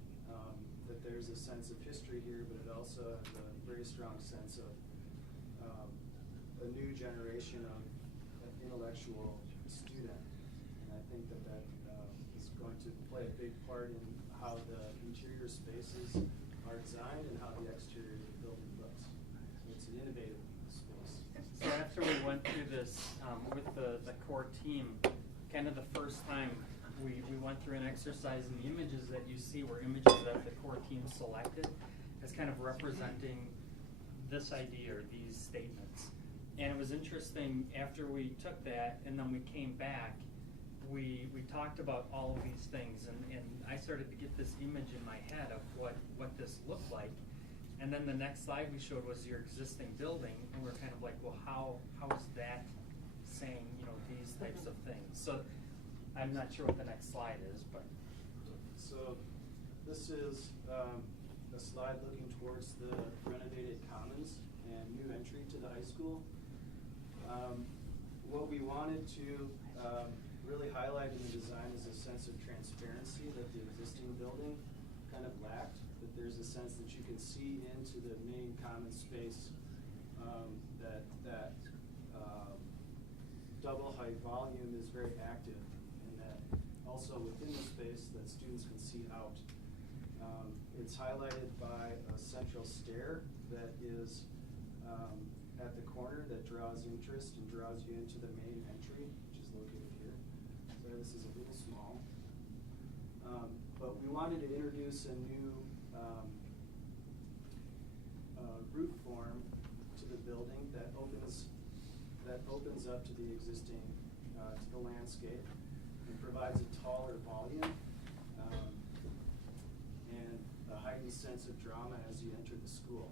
That there's a sense of history here, but it also has a very strong sense of a new generation of intellectual student. And I think that is going to play a big part in how the interior spaces are designed and how the exterior of the building looks. It's an innovative space. So after we went through this with the core team, kind of the first time we went through an exercise, and the images that you see were images that the core team selected as kind of representing this idea or these statements. And it was interesting, after we took that and then we came back, we talked about all of these things, and I started to get this image in my head of what this looked like. And then the next slide we showed was your existing building, and we're kind of like, well, how is that saying, you know, these types of things? So I'm not sure what the next slide is, but. So this is a slide looking towards the renovated commons and new entry to the high school. What we wanted to really highlight in the design is a sense of transparency that the existing building kind of lacked, that there's a sense that you can see into the main common space, that double height volume is very active, and that also within the space that students can see out. It's highlighted by a central stair that is at the corner that draws interest and draws you into the main entry, which is located here. So this is a little small. But we wanted to introduce a new roof form to the building that opens up to the existing, to the landscape, and provides a taller volume and a heightened sense of drama as you enter the school.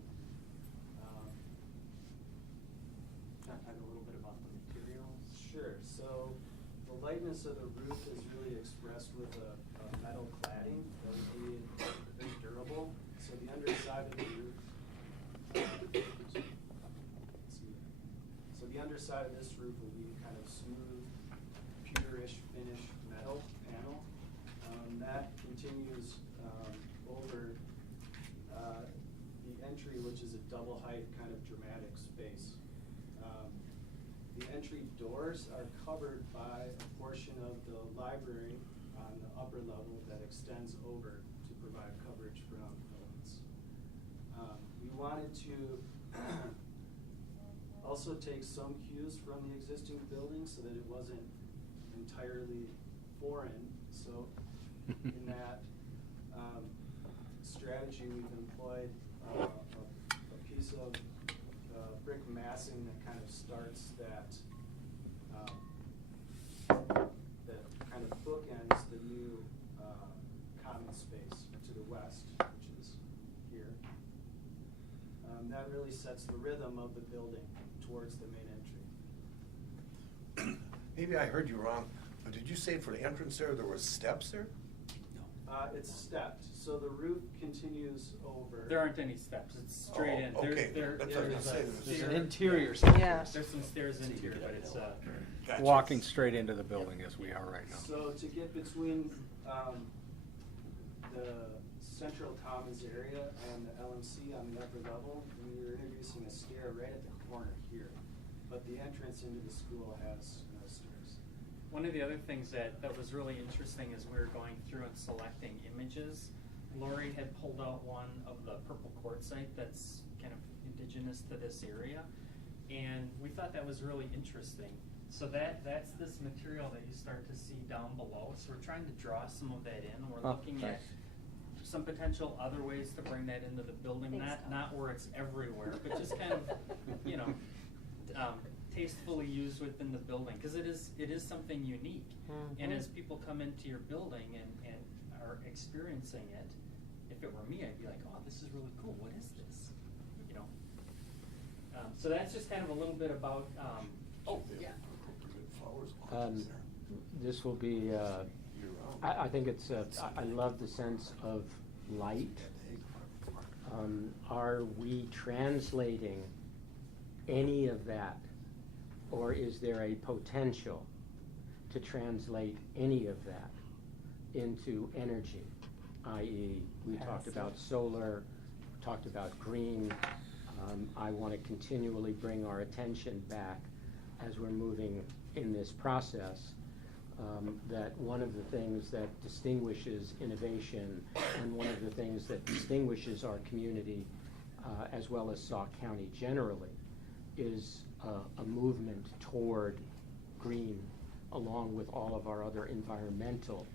Can I talk a little bit about the materials? Sure. So the lightness of the roof is really expressed with a metal cladding that would be very durable. So the underside of the roof, so the underside of this roof will be kind of smooth, pewterish finished metal panel. That continues over the entry, which is a double height kind of dramatic space. The entry doors are covered by a portion of the library on the upper level that extends over to provide coverage from elements. We wanted to also take some cues from the existing building so that it wasn't entirely foreign. So in that strategy, we've employed a piece of brick massing that kind of starts that kind of bookends the new common space to the west, which is here. That really sets the rhythm of the building towards the main entry. Maybe I heard you wrong, but did you say for the entrance there was steps there? It's stepped, so the roof continues over. There aren't any steps, it's straight in. Okay. There's There's an interior stair. Yeah. There's some stairs in here, but it's Gotcha. Walking straight into the building as we are right now. So to get between the central commons area and the LMC on the upper level, we were introducing a stair right at the corner here. But the entrance into the school has no stairs. one of the other things that was really interesting as we were going through and selecting images. Lori had pulled out one of the purple quartzite that's kind of indigenous to this area, and we thought that was really interesting. So that's this material that you start to see down below. So we're trying to draw some of that in. We're looking at some potential other ways to bring that into the building, not where it's everywhere, but just kind of, you know, tastefully used within the building, because it is something unique. Mm-hmm. And as people come into your building and are experiencing it, if it were me, I'd be like, oh, this is really cool. What is this? You know. So that's just kind of a little bit about. This will be, I think it's, I love the sense of light. Are we translating any of that or is there a potential to translate any of that into energy? I.e., we talked about solar, talked about green. I want to continually bring our attention back as we're moving in this process, that one of the things that distinguishes innovation and one of the things that distinguishes our community, as well as Sauk County generally, is a movement toward green, along with all of our other environmental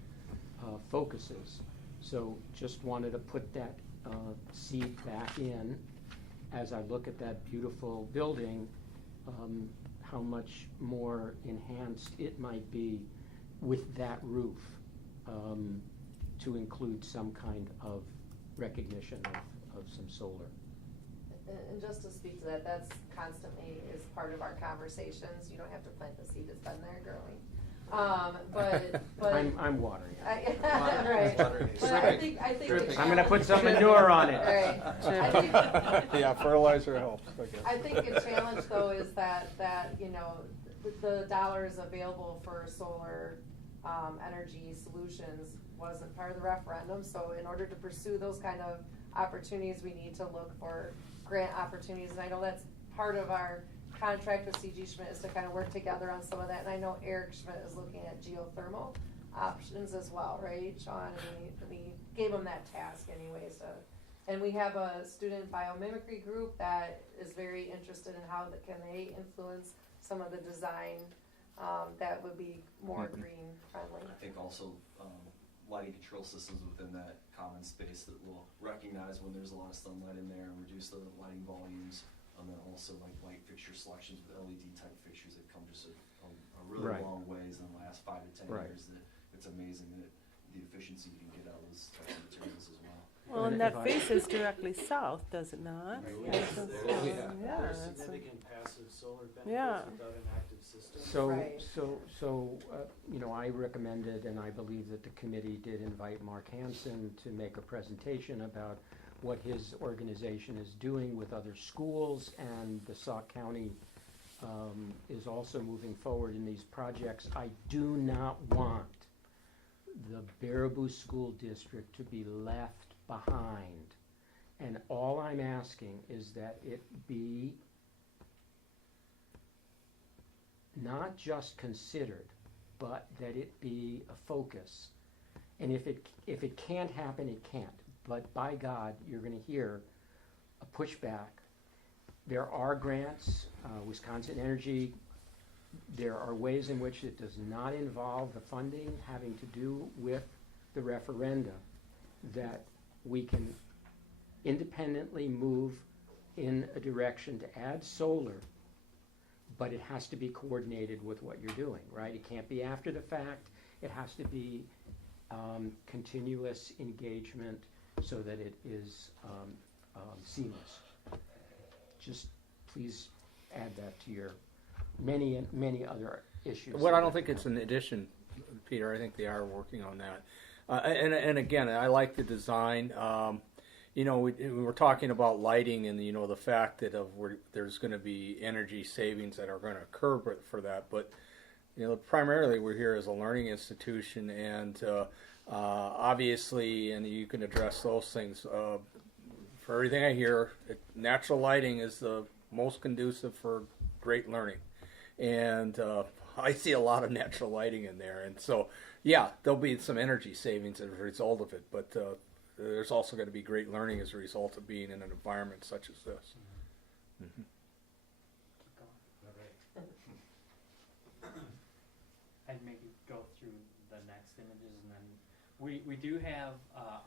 focuses. So just wanted to put that seed back in as I look at that beautiful building, how much more enhanced it might be with that roof, to include some kind of recognition of some solar. And just to speak to that, that's constantly is part of our conversations. You don't have to plant the seed, it's been there growing. But I'm watering it. Right. But I think I'm gonna put some manure on it. Right. I think, Yeah, fertilizer helps, I guess. I think a challenge though is that you know, the dollars available for solar energy solutions wasn't part of the referendum. So in order to pursue those kind of opportunities, we need to look for grant opportunities. And I know that's part of our contract with CG Schmidt is to kind of work together on some of that. And I know Eric Schmidt is looking at geothermal options as well, right, Sean? And we gave him that task anyways. And we have a student biomimicry group that is very interested in how can they influence some of the design that would be more green friendly. I think also lighting control systems within that common space that will recognize when there's a lot of sunlight in there and reduce the lighting volumes. And then also like light fixture selections with LED type fixtures that come just a really Right. long ways in the last 5 to 10 Right. years. That it's amazing that the efficiency you can get out of those types of materials as well. Well, and that faces directly south, does it not? Right. Yes. There's Yeah, there's that's a- significant passive solar benefits Yeah. without an active system. So, you know, I recommended, and I believe that the committee did invite Mark Hansen to make a presentation about what his organization is doing with other schools, and the Sauk County is also moving forward in these projects. I do not want the Baraboo School District to be left behind. And all I'm asking is that it be not just considered, but that it be a focus. And if it can't happen, it can't. But by God, you're gonna hear a pushback. There are grants, Wisconsin Energy, there are ways in which it does not involve the funding having to do with the referenda, that we can independently move in a direction to add solar, but it has to be coordinated with what you're doing, right? It can't be after the fact. It has to be continuous engagement so that it is seamless. Just please add that to your many other issues. Well, I don't think it's an addition, Peter. I think they are working on that. And again, I like the design. You know, we were talking about lighting and, you know, the fact that there's going to be energy savings that are going to occur for that. But, you know, primarily we're here as a learning institution, and obviously, and you can address those things. For everything I hear, natural lighting is the most conducive for great learning. And I see a lot of natural lighting in there. And so, yeah, there'll be some energy savings as a result of it. But there's also going to be great learning as a result of being in an environment such as this. Mm-hmm. I'd maybe go through the next images, and then we do have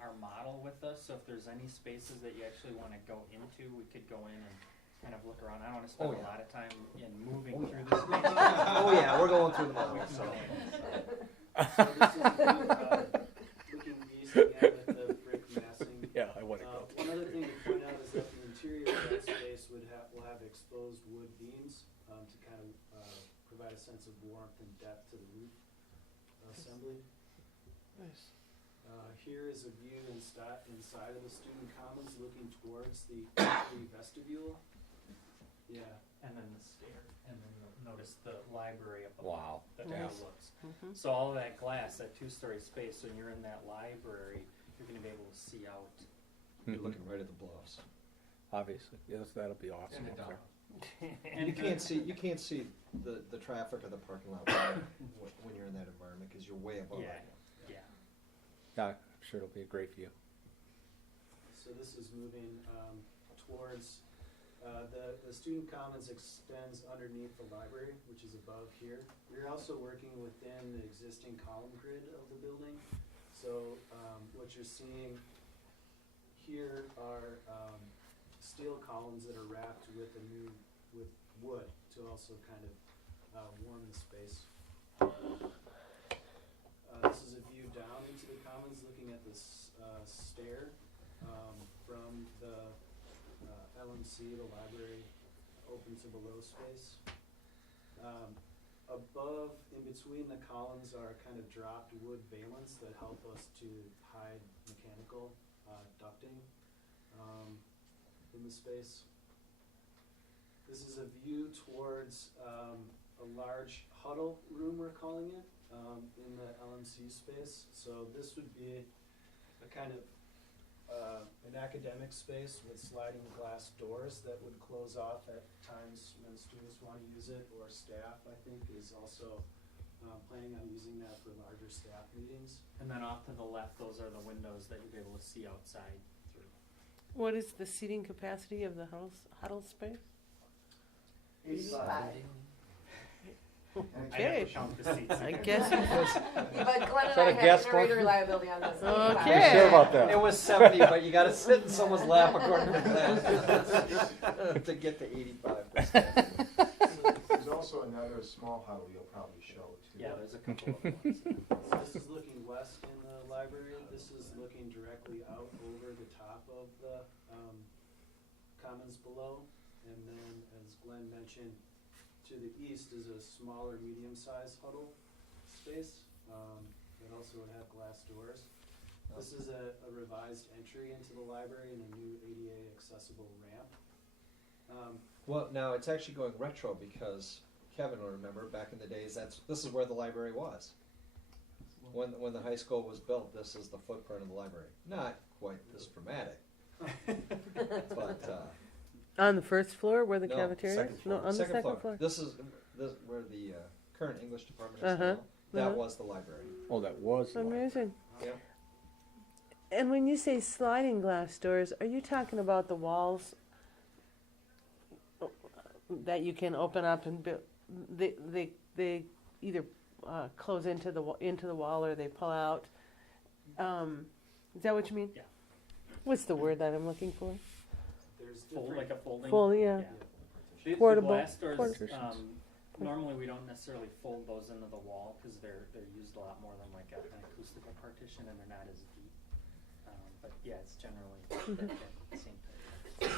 our model with us, so if there's any spaces that you actually want to go into, we could go in and kind of look around. I don't want to spend a lot of time in moving through this. Oh yeah, we're going through the model. So this is looking east again at the brick massing. Yeah, I want to go. One other thing to point out is that the interior of that space will have exposed wood beams to kind of provide a sense of warmth and depth to the roof assembly. Nice. Here is a view inside of the student commons looking towards the vestibule. Yeah. and then the stair, and then you'll notice the library up above. Wow. That Yeah. overlooks. Mhm. So all of that glass, that two-story space, when you're in that library, you're gonna be able to see out. You're looking right at the bluffs. Obviously, yes, that'll be awesome And up the there. And you can't see the traffic or the parking lot when you're in that environment, because you're way above Yeah, it. yeah. Yeah, I'm sure it'll be a great view. So this is moving towards, the student commons extends underneath the library, which is above here. We're also working within the existing column grid of the building. So what you're seeing here are steel columns that are wrapped with with wood to also kind of warm the space. This is a view down into the commons, looking at this stair from the LMC, the library, open to below space. Above, in between the columns, are kind of dropped wood valance that help us to hide mechanical ducting in the space. This is a view towards a large huddle room, we're calling it, in the LMC space. So this would be a kind of an academic space with sliding glass doors that would close off at times when students want to use it, or staff, I think, is also planning on using that for larger staff meetings. And then off to the left, those are the windows that you'll be able to see outside through. What is the seating capacity of the huddle space? 85. I Okay. have to count the seats. I guess it was. But Glenn Is and that I a guess have generator question? reliability on this. Okay. You sure about that? It was 70, but you gotta sit in someone's lap according to that to get to 85%. There's also another small huddle you'll probably show too. Yeah, there's a couple of ones. So this is looking west in the library. This is looking directly out over the top of the commons below. And then, as Glenn mentioned, to the east is a smaller, medium-sized huddle space that also would have glass doors. This is a revised entry into the library and a new ADA accessible ramp. Well, now it's actually going retro because Kevin will remember back in the days this is where the library was. When the high school was built, this is the footprint of the library. Not quite this dramatic, but On the first floor where the no, cafeteria second is? floor. No, on the second floor. This is where the current English department is Uh-huh, now. That uh-huh. was the library. Oh, that was. the library. Amazing. Yep. And when you say sliding glass doors, are you talking about the walls that you can open up and they either close into the wall or they pull out? Is that what you mean? Yeah. What's the word that I'm looking for? There's Fold, like a folding. Full, yeah. The Portable glass doors, partitions. normally we don't necessarily fold those into the wall because they're used a lot more than like an acoustical partition and they're not as deep. But yeah, it's generally the same thing.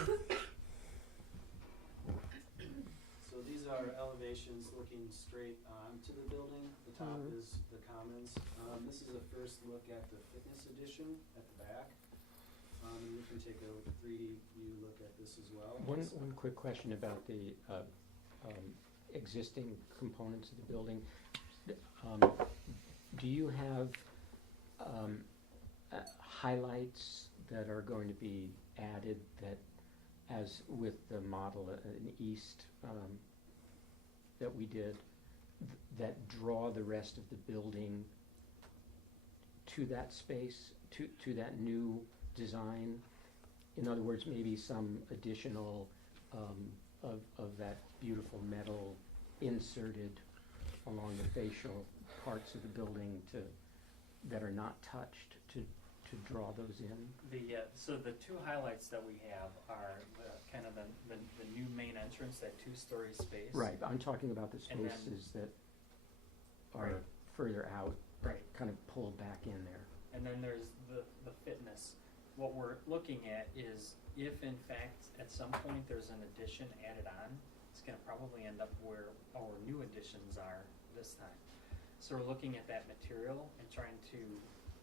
So these are elevations looking straight onto the building. The top is the commons. This is a first look at the fitness edition at the back. And we can take a 3D view look at this as well. One quick question about the existing components of the building. Do you have highlights that are going to be added that, as with the model in East that we did, that draw the rest of the building to that space, to that new design? In other words, maybe some additional of that beautiful metal inserted along the facial parts of the building that are not touched to draw those in? So the two highlights that we have are kind of the new main entrance, that two-story space. Right, I'm talking about the And then- spaces that are Right. further out, Right. kind of pulled back in there. And then there's the fitness. What we're looking at is if in fact at some point there's an addition added on, it's gonna probably end up where our new additions are this time. So we're looking at that material and trying to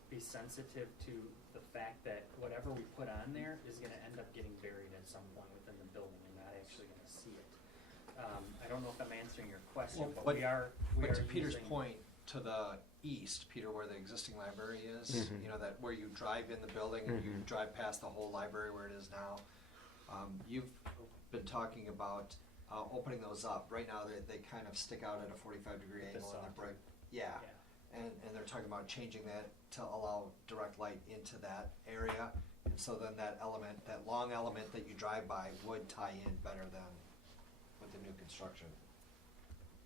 be sensitive to the fact that whatever we put on there is gonna end up getting buried at some point within the building and not actually gonna see it. I don't know if I'm answering your question, Well, but we are to Peter's using- point, to the east, Peter, where the existing library is, Mhm. you know, that where you drive in the building and you Mhm. drive past the whole library where it is now, you've been talking about opening those up. Right now, they kind of stick out at a 45-degree With the angle in the soffit. brick. Yeah. And they're talking about changing that to allow direct light into that area. And so then that element, that long element that you drive by would tie in better than with the new construction.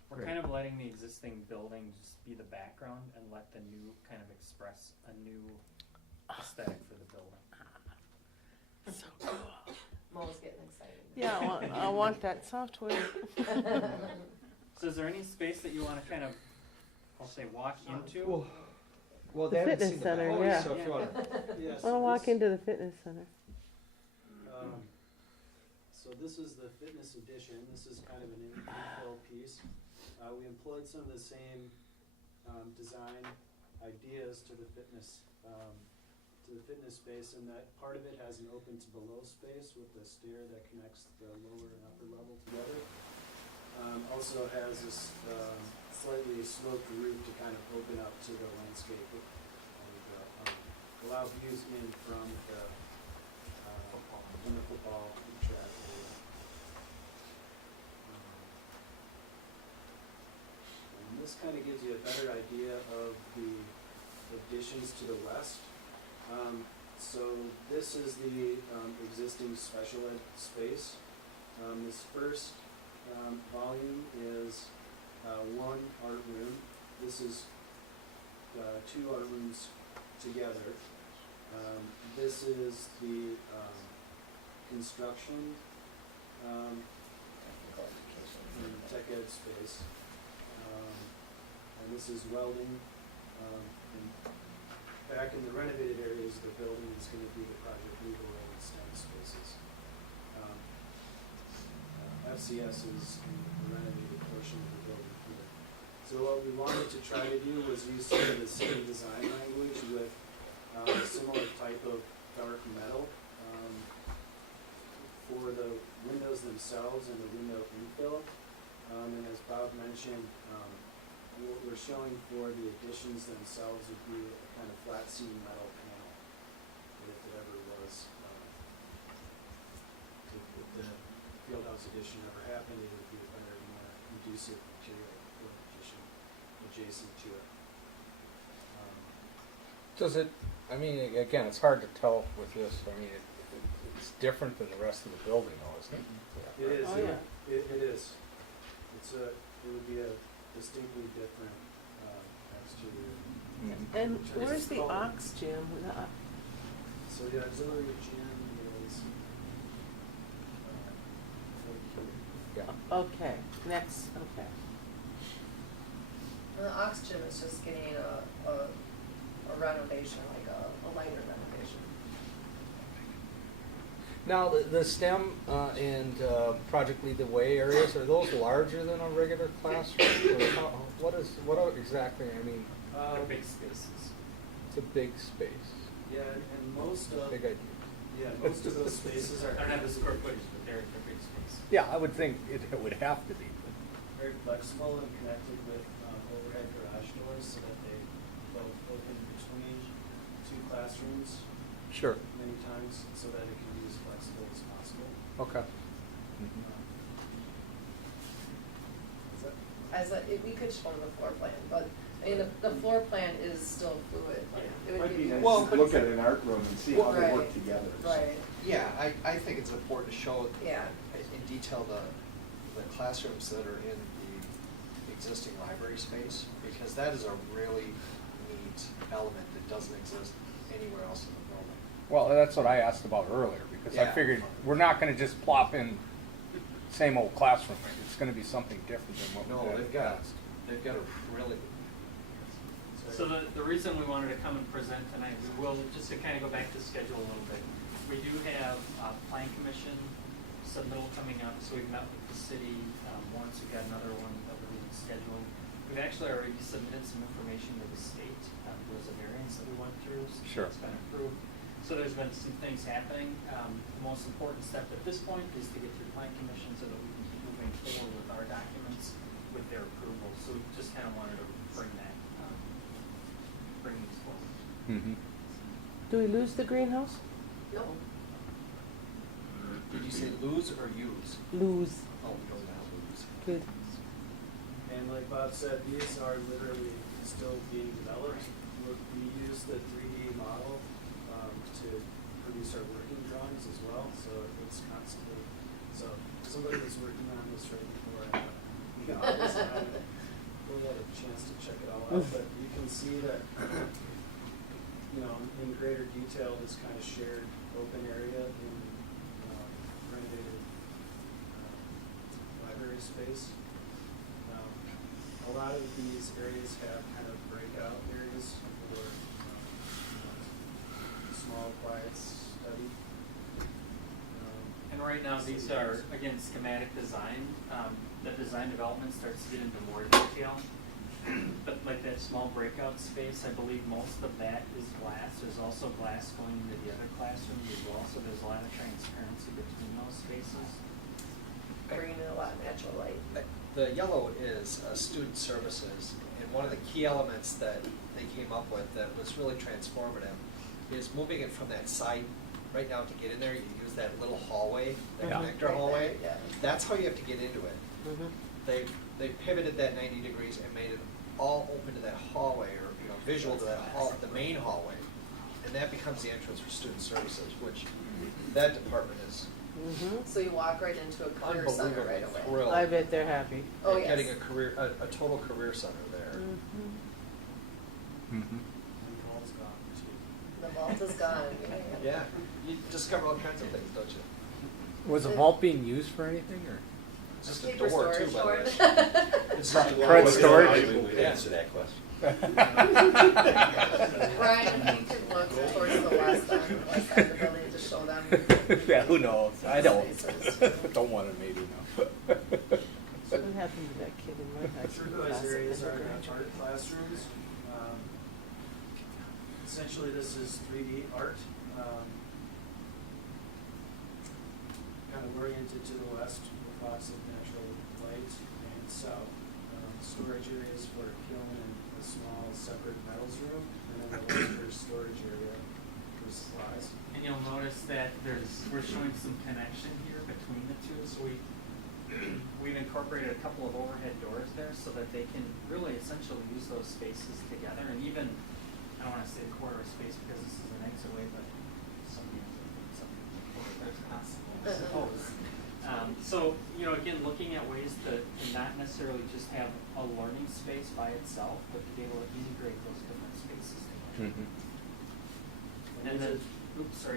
We're kind of letting the existing building just be the background and let the new kind of express a new aesthetic for the building. Mo's getting excited. Yeah, I want that software. So is there any space that you want to kind of, I'll say, walk into? Well, The fitness center, yeah. So if you wanna, Yes. I want to walk into the fitness center. So this is the fitness edition. This is kind of an infill piece. We employed some of the same design ideas to the fitness space, and that part of it has an open to below space with a stair that connects the lower and upper level together. Also has this slightly sloped roof to kind of open up to the landscape and allow views in from the football track area. And this kind of gives you a better idea of the additions to the west. So this is the existing special ed space. This first volume is one art room. This is two art rooms together. This is the construction tech ed space. And this is welding. And back in the renovated areas of the building is going to be the Project Legal and STEM spaces. FCS is in the renovated portion of the building here. So what we wanted to try to do was use some of the same design language with a similar type of dark metal for the windows themselves and the window infill. And as Bob mentioned, what we're showing for the additions themselves would be a kind of flat seam metal panel, if it ever was. If the Fieldhouse addition ever happened, it would be a better, more conducive material for an addition adjacent to it. Does it, I mean, again, it's hard to tell with this, I mean, it's different than the rest of the building though, isn't it? It is, Oh, yeah. it is. It would be a distinctly different exterior. And Which is where's the called- Ox Gym? So the auxiliary gym is right here. Yeah. Okay, next, okay. And the Ox Gym is just getting a renovation, like a lighter renovation. Now, the STEM and Project Lead the Way areas, are those larger than a regular classroom? Or what are exactly, I mean, They're big spaces. it's a big space, Yeah, and most of, big idea. yeah, most of those spaces are I don't have the square footage, but they're big spaces. Yeah, I would think it would have to be. very flexible and connected with overhead garage doors so that they both open between two classrooms Sure. many times so that it can be as flexible as possible. Okay. We could show them the floor plan, but, I mean, the floor plan is still fluid. It would Might be nice Well, to but- look at an art room and see how they Right. work together. Right, Yeah, I think it's important to show yeah. in detail the classrooms that are in the existing library space, because that is a really neat element that doesn't exist anywhere else in the building. Well, that's what I asked about earlier, because I Yeah. figured we're not gonna just plop in same old classroom. It's gonna be something different than what No, we had in they've the got, past. they've got a really, So the reason we wanted to come and present tonight, we will, just to kind of go back to schedule a little bit, we do have Plan Commission submittal coming up, so we've met with the city once, we've got another one that we're going to schedule. We've actually already submitted some information to the state, there was a variance that we went through, so Sure. it's been approved. So there's been some things happening. The most important step at this point is to get through Plan Commission so that we can keep moving moving forward with our documents with their approval, so we just kind of wanted to bring that, bring these forward. Mm-hmm. Do we lose the greenhouse? No. Did you say lose or use? Lose. Oh, we don't have lose. Good. And like Bob said, these are literally still being developed. We use the 3D model to produce our working drawings as well, so it's constantly, so somebody was working on this right before I got office, and I haven't really had a chance to check it all out, but you can see that, you know, in greater detail, this kind of shared open area in renovated library space. A lot of these areas have kind of breakout areas for small, quiet study. And right now, these are, again, schematic design. The design development starts to get into more detail. But like that small breakout space, I believe most of that is glass. There's also glass going into the other classrooms as well, so there's a lot of transparency between those spaces. Bringing in a lot of natural light. The yellow is student services, and one of the key elements that they came up with that was really transformative is moving it from that side. Right now, to get in there, you use that little hallway, that Yeah. connector Right hallway. there, yeah. That's how you have to get into it. Mm-hmm. They pivoted that 90 degrees and made it all open to that hallway, or visual to that the main hallway, and that becomes the entrance for student services, which that department is So you walk right into a career center unbelievably right away. thrilled. I bet they're happy. Oh, at yes. getting a total career center there. Mm-hmm. Mm-hmm. And the wall's gone too. The vault is gone. Yeah, you discover all kinds of things, don't you? Was the vault being used for anything, or? It's just a Paper door too, storage by the door. way. It's just a door. Fred storage? We answer that question. Brian, if you could look towards the west on the west side of the building to show them. Yeah, who knows? I don't. Spaces. Don't want to maybe know. So what happened to that kid in my high school Turquoise class? areas are in art classrooms. Essentially, this is 3D art, kind of oriented to the west with lots of natural light, and south. Storage areas for a kiln and a small separate metals room, and then a larger storage area for supplies. And you'll notice that we're showing some connection here between the two, so we've incorporated a couple of overhead doors there so that they can really essentially use those spaces together, and even, I don't wanna say a quarter space because this is an exit way, but something there's possible, I suppose. So, again, looking at ways to not necessarily just have a learning space by itself, but to be able to integrate those different spaces together. Mm-hmm. And then,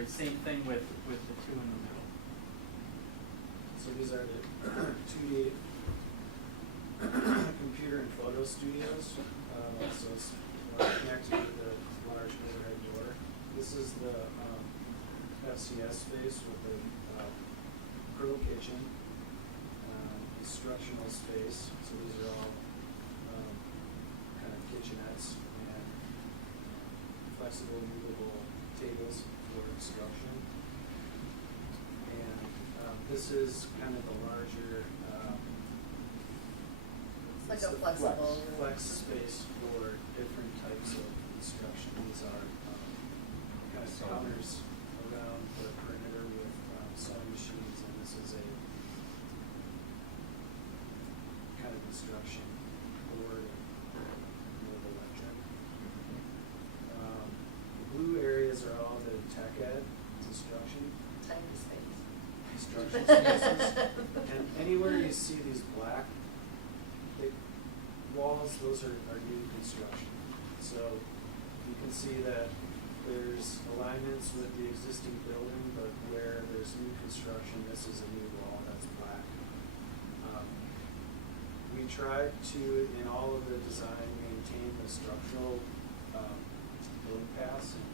same thing with the two in the middle. So these are the 2D computer and photo studios. So it's connected to the large overhead door. This is the FCS space with the grill kitchen, instructional space. So these are all kind of kitchenettes and flexible movable tables for instruction. And this is kind of the larger It's like a flexible. flex space for different types of instruction. These are kind of counters around the perimeter with sewing machines, and this is a kind of instruction board and mobile electric. The blue areas are all the tech ed instruction. Tiny space. Instruction spaces. And anywhere you see these black thick walls, those are new construction. So you can see that there's alignments with the existing building, but where there's new construction, this is a new wall that's black. We tried to, in all of the design, maintain the structural load pass and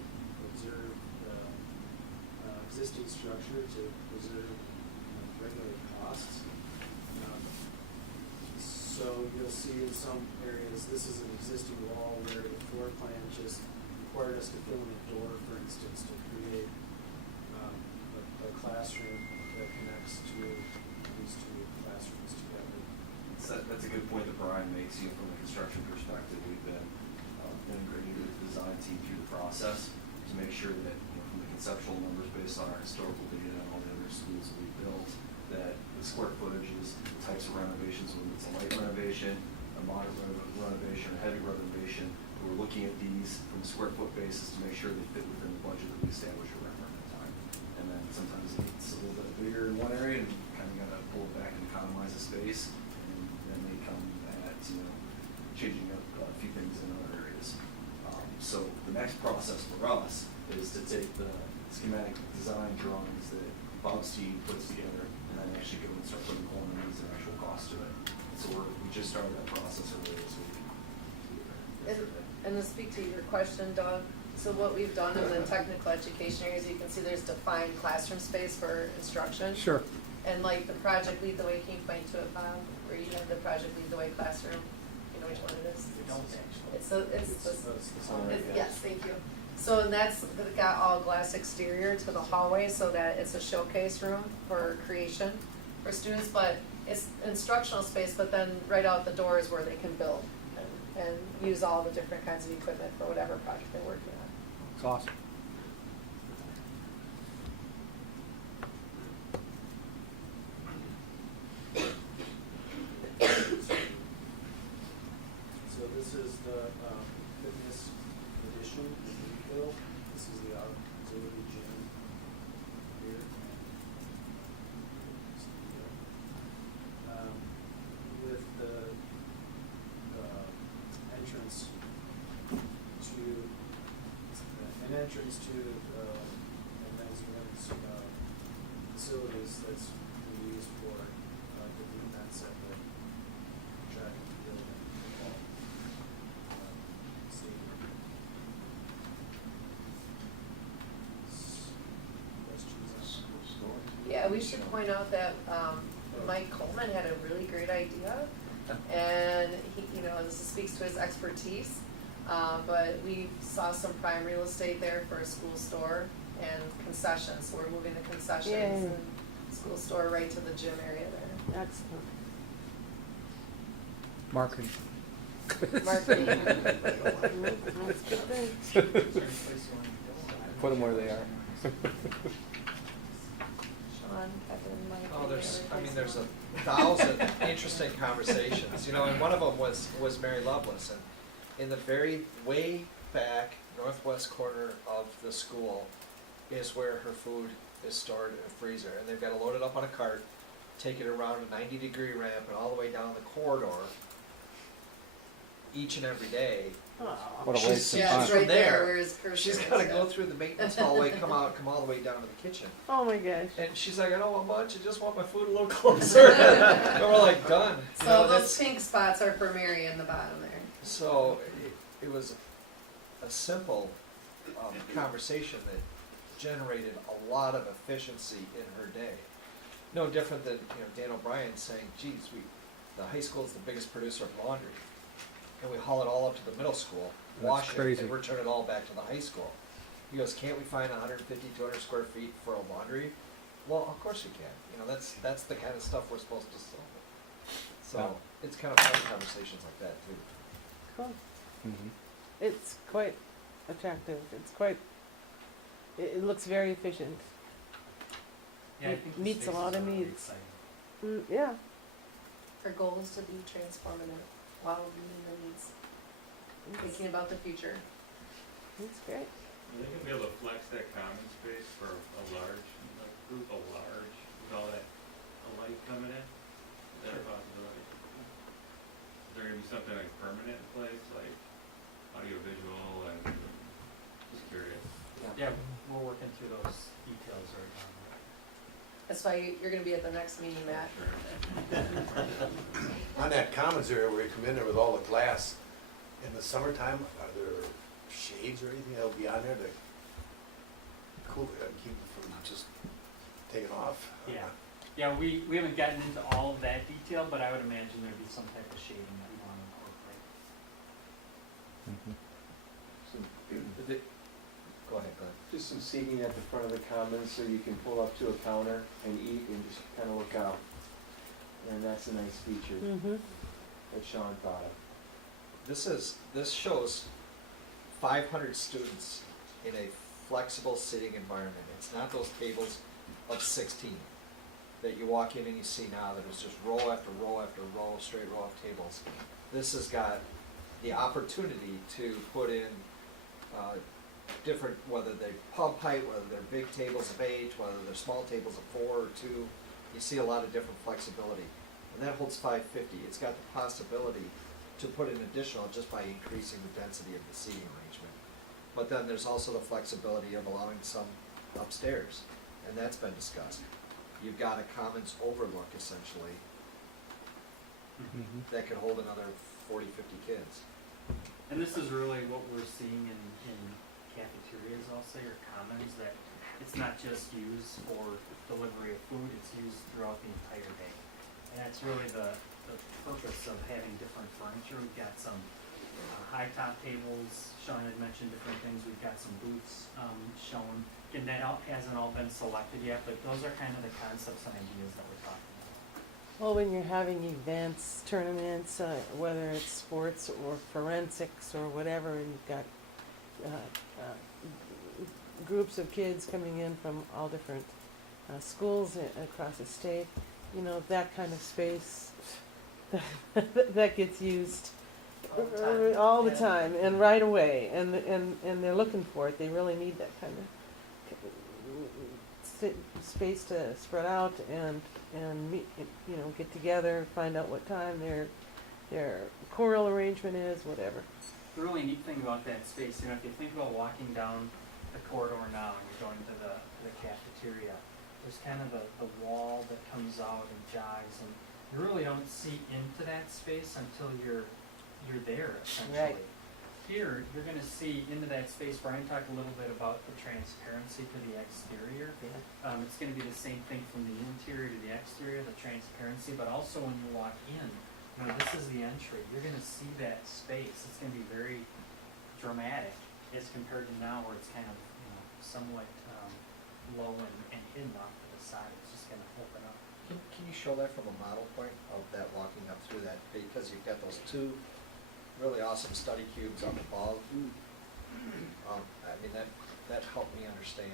observe the existing structure to preserve regular costs. So you'll see in some areas, this is an existing wall where the floor plan just required us to fill in a door, for instance, to create a classroom that connects to these two classrooms together. that's a good point that Brian makes, you know, from a construction perspective, we've been integrating with the design team through the process to make sure that, you know, from the conceptual numbers based on our historical data and all the other schools that we've built, that the square footages, the types of renovations, whether it's a light renovation, a modern renovation, or heavy renovation, we're looking at these from a square foot basis to make sure they fit within the budget that we established around that time. And then sometimes it's a little bit bigger in one area and you kind of gotta pull it back and economize the space. And then they come at, you know, changing up a few things in other areas. So the next process for us is to take the schematic design drawings that Bob's team puts together and then actually go and start putting quantities and actual cost to it. So we just started that process earlier this week. And to speak to your question, Doug, so what we've done in the technical education areas, you can see there's defined classroom space for instruction. Sure. And like the project Lead the Way, can you point to it, Bob, where you have the project Lead the Way classroom? You know which one it is? We don't actually. Yes, thank you. So and that's got all glass exterior to the hallway so that it's a showcase room for creation for students, but it's instructional space, but then right out the door is where they can build and use all the different kinds of equipment for whatever project they're working on. It's awesome. So this is the fitness addition, the refill. This is the auxiliary gym here. With the entrance to, an entrance to men's and women's facilities that's being used for different events at the track field and football stadium. Questions on school story? Yeah, we should point out that Mike Coleman had a really great idea, and he, you know, this speaks to his expertise. But we saw some prime real estate there for a school store and concessions, so we're moving the concessions Yay. and school store right to the gym area there. Excellent. Marketing. Marketing. That's good thing. Put them where they are. Sean, Kevin, Mike. Oh, any there's, other I mean, thoughts? there's 1,000 interesting conversations, you know, and one of them was Mary Lovelace, and in the very way back northwest corner of the school is where her food is stored in a freezer, and they've got to load it up on a cart, take it around a 90-degree ramp and all the way down the corridor each and every day. What a waste of Yeah, time. it's From right there there, where his cursor she's is, got to yeah. go through the maintenance hallway, come all the way down to the kitchen. Oh my gosh. And she's like, I don't want much, I just want my food a little closer. And we're like, done. You So know, those that's- pink spots are for Mary in the bottom there. So it was a simple conversation that generated a lot of efficiency in her day. No different than, you know, Dan O'Brien saying, geez, the high school is the biggest producer of laundry. And we haul it all up to the middle school, That's wash crazy. it, and return it all back to the high school. He goes, can't we find 150, 200 square feet for a laundry? Well, of course you can. You know, that's the kind of stuff we're supposed to solve. So Yeah. it's kind of fun conversations like that too. Cool. Mhm. It's quite attractive. It's quite, it looks very efficient. Yeah, I It think the meets a space lot is of really needs. exciting. Yeah. Our goal is to be transformative while meeting the needs, thinking about the future. That's great. Are they gonna be able to flex that common space for a large, group of large, with all that light coming in? Is that a possibility? Is there gonna be something like permanent in place, like audio-visual and, just curious? Yeah, we're working through those details right now. That's why you're gonna be at the next meeting, Matt. On that commons area where you come in there with all the glass, in the summertime, are there shades or anything that'll be on there to cool it and keep it from just taking off? Yeah, yeah, we haven't gotten into all of that detail, but I would imagine there'd be some type of shading that we want to incorporate. Go ahead, Glenn. Just some seating at the front of the commons so you can pull up to a counter and eat and just kind of look out. And that's a nice feature. Mm-hmm. that Sean thought of. This shows 500 students in a flexible sitting environment. It's not those tables of 16 that you walk in and you see now that it's just row after row after row, straight row of tables. This has got the opportunity to put in different, whether they're pub height, whether they're big tables of 8, whether they're small tables of 4 or 2. You see a lot of different flexibility. And that holds 550. It's got the possibility to put in additional just by increasing the density of the seating arrangement. But then there's also the flexibility of allowing some upstairs, and that's been discussed. You've got a commons overlook essentially that could hold another 40, 50 kids. And this is really what we're seeing in cafeterias also, or commons, that it's not just used for delivery of food, it's used throughout the entire day. And that's really the purpose of having different furniture. We've got some high top tables, Sean had mentioned different things, we've got some booths shown. And that hasn't all been selected yet, but those are kind of the concepts and ideas that we're talking about. Well, when you're having events, tournaments, whether it's sports or forensics or whatever, and you've got groups of kids coming in from all different schools across the state, you know, that kind of space that gets used all the time and right away, and they're looking for it. They really need that kind of space to spread out and meet, you know, get together, find out what time their choral arrangement is, whatever. The really neat thing about that space, you know, if you think about walking down the corridor now and you're going to the cafeteria, there's kind of the wall that comes out and jogs, and you really don't see into that space until you're there, essentially. Right. Here, you're gonna see into that space. Brian talked a little bit about the transparency to the exterior. Yeah. It's gonna be the same thing from the interior to the exterior, the transparency, but also when you walk in, you know, this is the entry. You're gonna see that space. It's gonna be very dramatic as compared to now where it's kind of, you know, somewhat low and hidden off to the side. It's just gonna open up. Can you show that from a model point of that walking up through that? Because you've got those two really awesome study cubes up above. I mean, that helped me understand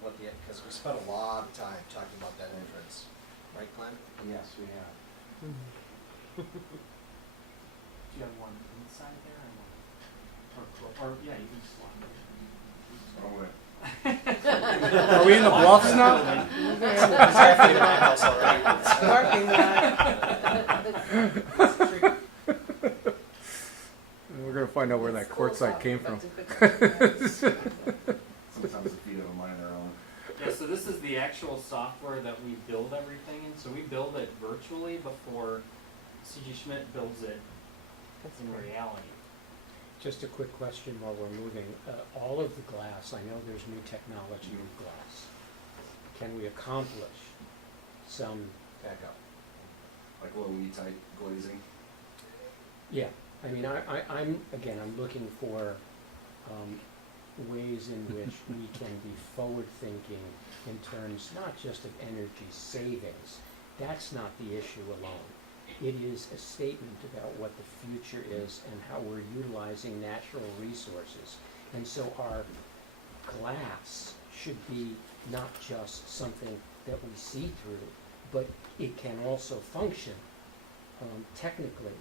what because we spent a lot of time talking about that entrance. Right, Glenn? Yes, we have. Do you have one inside there or yeah, you can just walk in. Oh, wait. Are we in the bluffs now? Parking lot. We're gonna find out where that quartzite came from. Sometimes the feet of a mind their own. Yeah, so this is the actual software that we build everything in. So we build it virtually before C.G. Schmidt builds it in reality. Just a quick question while we're moving. All of the glass, I know there's new technology in glass. Can we accomplish some Back up. Like low E-type glazing. Yeah, I mean, I'm looking for ways in which we can be forward-thinking in terms not just of energy savings. That's not the issue alone. It is a statement about what the future is and how we're utilizing natural resources. And so our glass should be not just something that we see through, but it can also function technically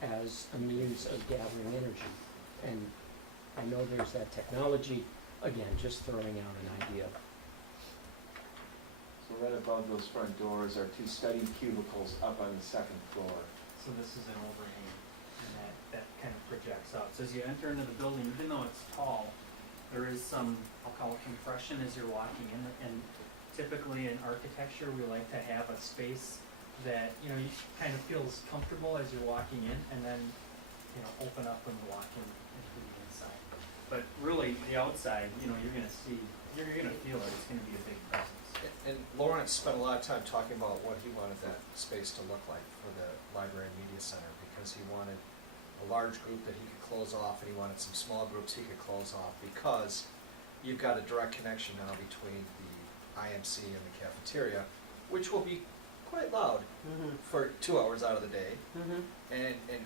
as a means of gathering energy. And I know there's that technology, again, just throwing out an idea. So right above those front doors are two study cubicles up on the second floor. So this is an overhang, and that kind of projects out. So as you enter into the building, even though it's tall, there is some, I'll call it compression as you're walking in. And typically in architecture, we like to have a space that, you know, you kind of feels comfortable as you're walking in, and then, you know, open up when you walk into the inside. But really, the outside, you know, you're gonna see, you're gonna feel it. It's gonna be a big presence. And Lawrence spent a lot of time talking about what he wanted that space to look like for the Library and Media Center, because he wanted a large group that he could close off, and he wanted some small groups he could close off, because you've got a direct connection now between the IMC and the cafeteria, which will be quite loud for 2 hours out of the day. Mhm.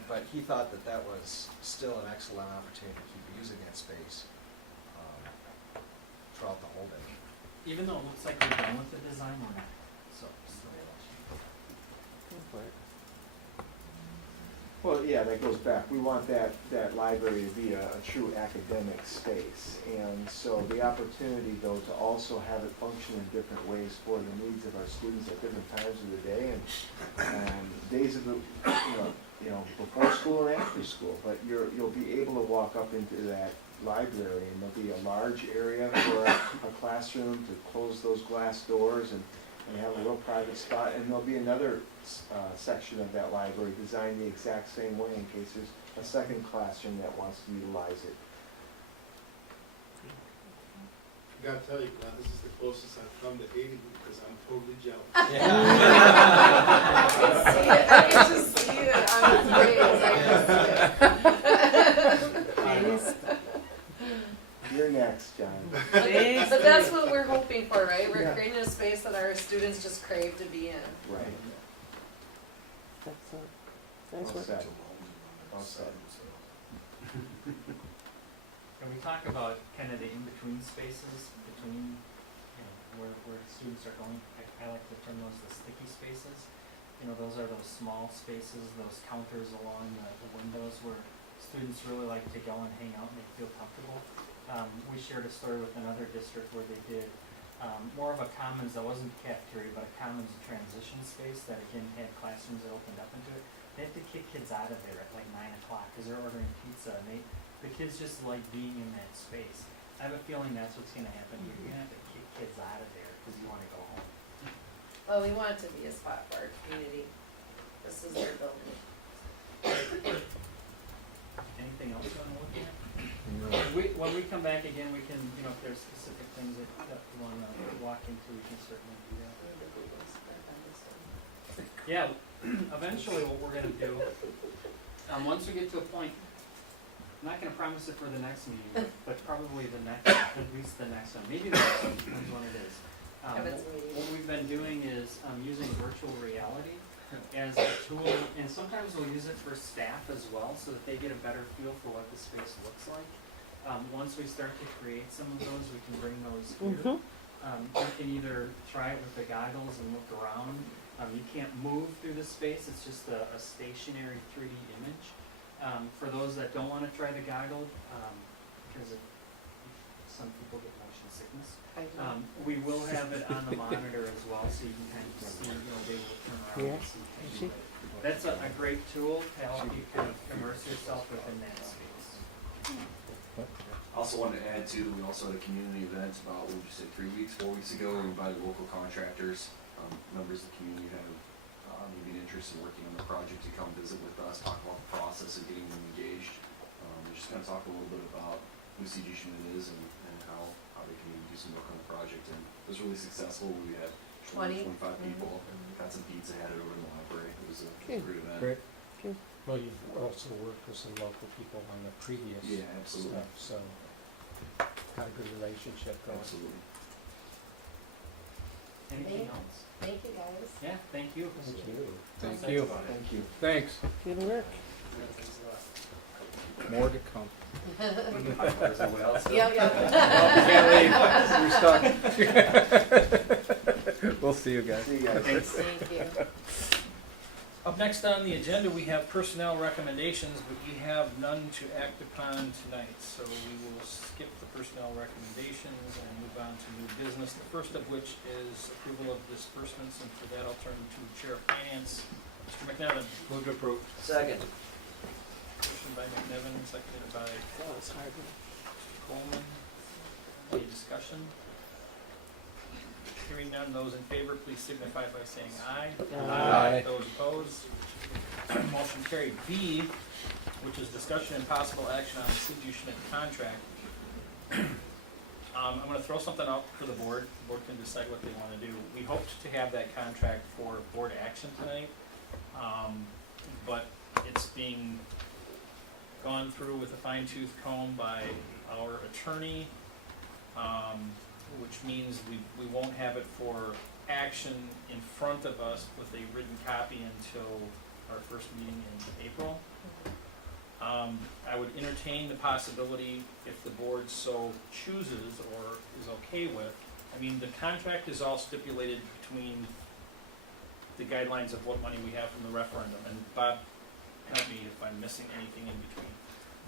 But he thought that that was still an excellent opportunity to keep using that space throughout the whole day. Even though it looks like we're done with the design, we're not, so still. Go for it. Well, yeah, that goes back. We want that library to be a true academic space. And so the opportunity, though, to also have it function in different ways for the needs of our students at different times of the day and days of the, before school and after school. But you'll be able to walk up into that library and there'll be a large area for a classroom to close those glass doors and have a little private spot, and there'll be another section of that library designed the exact same way in case there's a second classroom that wants to utilize it. I gotta tell you, Glenn, this is the closest I've come to hating you because I'm totally jealous. I can just see it on his face. You're next, John. But that's what we're hoping for, right? We're Yeah. creating a space that our students just crave to be in. Right. Excellent. Nice Well work. said. Well said. And we talk about kind of the in-between spaces between, where students are going. I like to term those the sticky spaces. Those are those small spaces, those counters along the windows where students really like to go and hang out and they feel comfortable. We shared a story with another district where they did more of a commons that wasn't a cafeteria, but a commons transition space that again had classrooms that opened up into it. They have to kick kids out of there at like 9 o'clock because they're ordering pizza and the kids just like being in that space. I have a feeling that's what's going to happen here. You're going to have to kick kids out of there because you want to go home. Well, we want it to be a spot for our community. This is their building. Anything else you want to look at? When we come back again, we can, if there's specific things that you want to walk into, we can certainly do that. Yeah, eventually what we're gonna do, once we get to a point, I'm not gonna promise it for the next meeting, but probably at least the next one, maybe the next one, depends when it is. What we've been doing is, using virtual reality as a tool, and sometimes we'll use it for staff as well, so that they get a better feel for what the space looks like. Once we start to create some of those, we can bring those here. You can either try it with the goggles and look around. You can't move through the space, it's just a stationary 3D image. For those that don't want to try the goggle, because some people get motion sickness, we will have it on the monitor as well, so you can kind of see, they will turn around and see. That's a great tool to help you kind of immerse yourself within that space. I also wanted to add too, we also had a community event about, what did you say, 4 weeks ago, we invited local contractors, members of the community who have maybe an interest in working on the project to come visit with us, talk about the process of getting them engaged. Just kind of talk a little bit about who CG Schmidt is and how they can do some work on the project. And it was really successful. We had 25 people, got some pizza, had it over in the library. It was a great event. Great. Well, you've also worked with some local people on the previous absolutely. stuff, so got a good relationship going. Absolutely. Anything else? Thank you, guys. Yeah, thank you. Thank you. Thank you. Thank you. Thanks. Good work. More to come. Yeah. Well, we can't leave. We're stuck. We'll see you guys. See you guys. Thank you. Up next on the agenda, we have personnel recommendations, but we have none to act upon tonight. So we will skip the personnel recommendations and move on to new business. The first of which is approval of disbursements, and for that I'll turn to Chair of Finance, Mr. McNevin. Move to approve. Second. Motion by McNevin, seconded by Coleman. Any discussion? Hearing none, those in favor, please signify by saying aye. Aye. Those opposed, motion carried. B, which is discussion and possible action on the CG Schmidt contract. I'm going to throw something out for the board. The board can decide what they want to do. We hoped to have that contract for board action tonight, but it's being gone through with a fine-tooth comb by our attorney, which means we won't have it for action in front of us with a written copy until our first meeting in April. I would entertain the possibility, if the board so chooses or is okay with, I mean, the contract is all stipulated between the guidelines of what money we have from the referendum, and Bob, help me if I'm missing anything in between.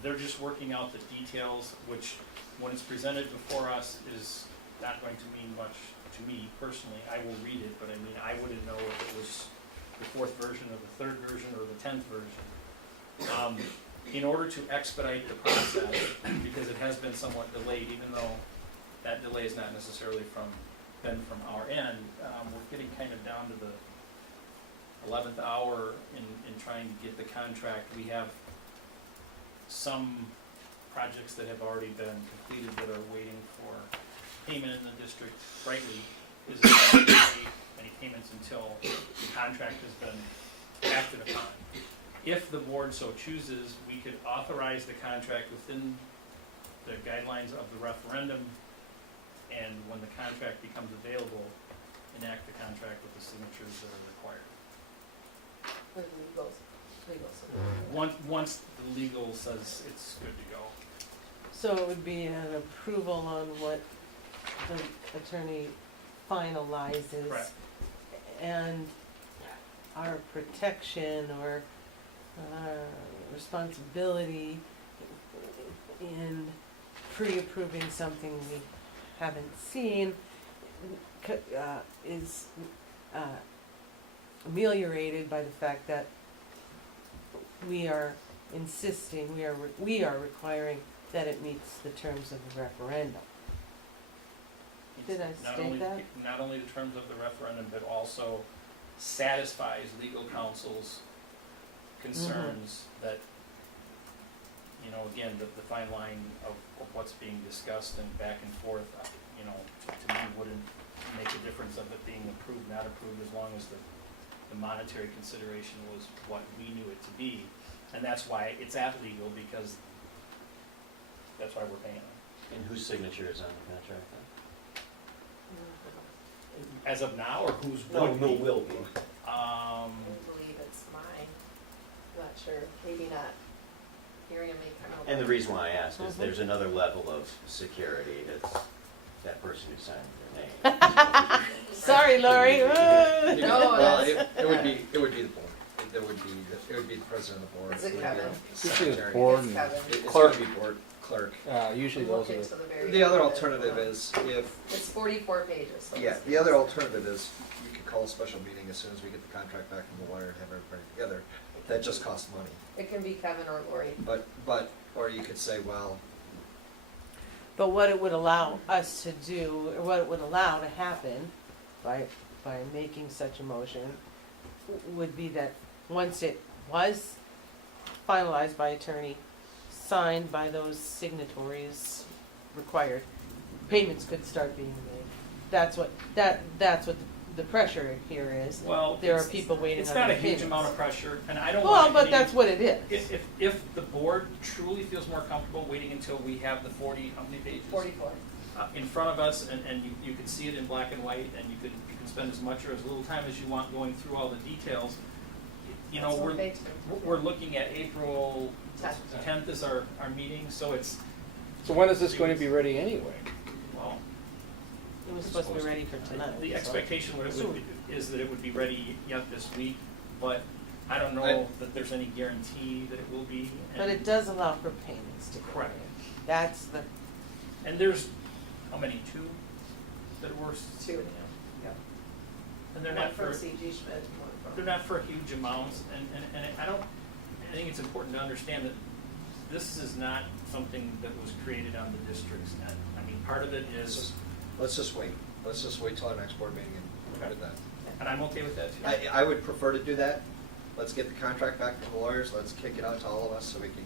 They're just working out the details, which, when it's presented before us, is not going to mean much to me personally. I will read it, but I mean, I wouldn't know if it was the 4th version or the 3rd version or the 10th version. In order to expedite the process, because it has been somewhat delayed, even though that delay is not necessarily been from our end, we're getting kind of down to the 11th hour in trying to get the contract. We have some projects that have already been completed that are waiting for payment in the district. Rightly, is not pay any payments until the contract has been acted upon. If the board so chooses, we could authorize the contract within the guidelines of the referendum, and when the contract becomes available, enact the contract with the signatures that are required. For legals. Once the legal says it's good to go. So it would be an approval on what the attorney finalizes. Correct. And our protection or responsibility in pre-approving something we haven't seen is ameliorated by the fact that we are insisting, we are requiring that it meets the terms of the referendum. Did I state that? Not only the terms of the referendum, but also satisfies legal counsel's concerns that, you know, again, the fine line of what's being discussed and back and forth, you know, to me wouldn't make a difference of it being approved, not approved, as long as the monetary consideration was what we knew it to be. And that's why it's at legal, because that's why we're paying them. And whose signature is on the contract then? As of now, or who's No, would who be? will be. I believe it's mine. Not sure, maybe not. Miriam may come out. And the reason why I ask is there's another level of security that's that person who signed their name. Sorry, Lori. No, Well, that's- it would be the board. It would be the president of the board. Is it would be Kevin? the Usually it's secretary. board It's and Kevin. It's clerk. gonna be board clerk. Usually We'll those are get the, to the very The other end of it. alternative is if, It's 44 pages. So yeah, it's- the other alternative is you could call a special meeting as soon as we get the contract back from the lawyer and have everybody together. That just costs money. It can be Kevin or Lori. But, or you could say, well, But what it would allow us to do, or what it would allow to happen by making such a motion, would be that once it was finalized by attorney, signed by those signatories required, payments could start being made. That's what the pressure here is. Well, There are it's- people waiting It's on not a their huge payments. amount of pressure, and I don't Well, want but any- that's what it is. If the board truly feels more comfortable waiting until we have the 40, how many pages? 44. In front of us, and you can see it in black and white, and you can spend as much or as little time as you want going through all the details. You know, That's what they do. we're looking at April 10th. 10th is our meeting, so it's, so when is this going to be ready anyway? well, It was supposed to be ready for tonight. the so- expectation is that it would be ready yet this week, but I don't know I- that there's any guarantee that it will be. But and- it does allow for payments to go Correct. in. That's the, And there's, how many, two that were, Two. and they're One not from for, CG Schmidt, one from. they're not for huge amounts, and I think it's important to understand that this is not something that was created on the district's end. I mean, part of it is, let's just wait. Let's just wait till our next board meeting and do that. and I'm okay with that too. I would prefer to do that. Let's get the contract back from the lawyers, let's kick it out to all of us so we can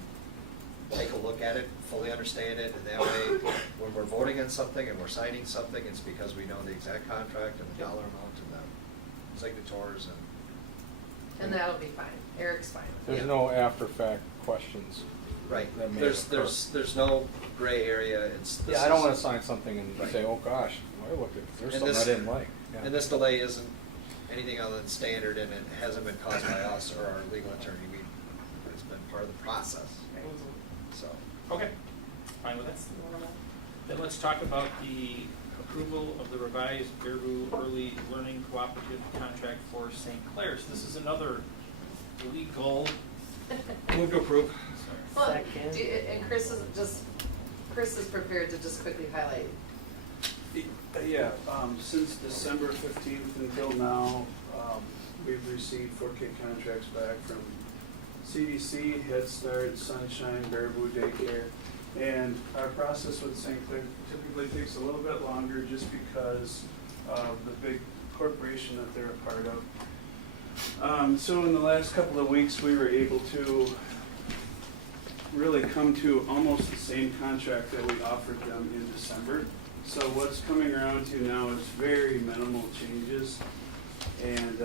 take a look at it, fully understand it, and that way, when we're voting on something and we're signing something, it's because we know the exact contract and the dollar amount and the signators and. And that'll be fine. Eric's fine. with There's it. no after-fact questions. Right, that may there's occur. no gray area, it's. this Yeah, I don't is- wanna sign something and Right. say, oh gosh, I looked at, there's And something I this- didn't like. Yeah. And this delay isn't anything other than standard, and it hasn't been caused by us or our legal attorney. It's been part of the process, so. Okay, fine with it. Then let's talk about the approval of the revised Baraboo Early Learning Cooperative Contract for St. Clair's. This is another legal. Move to approve. Well, and Chris is prepared to just quickly highlight. Yeah, since December 15th until now, we've received 4K contracts back from CDC, Head Start, Sunshine, Baraboo Daycare. And our process with St. Clair typically takes a little bit longer just because of the big corporation that they're a part of. So in the last couple of weeks, we were able to really come to almost the same contract that we offered them in December. So what's coming around to now is very minimal changes and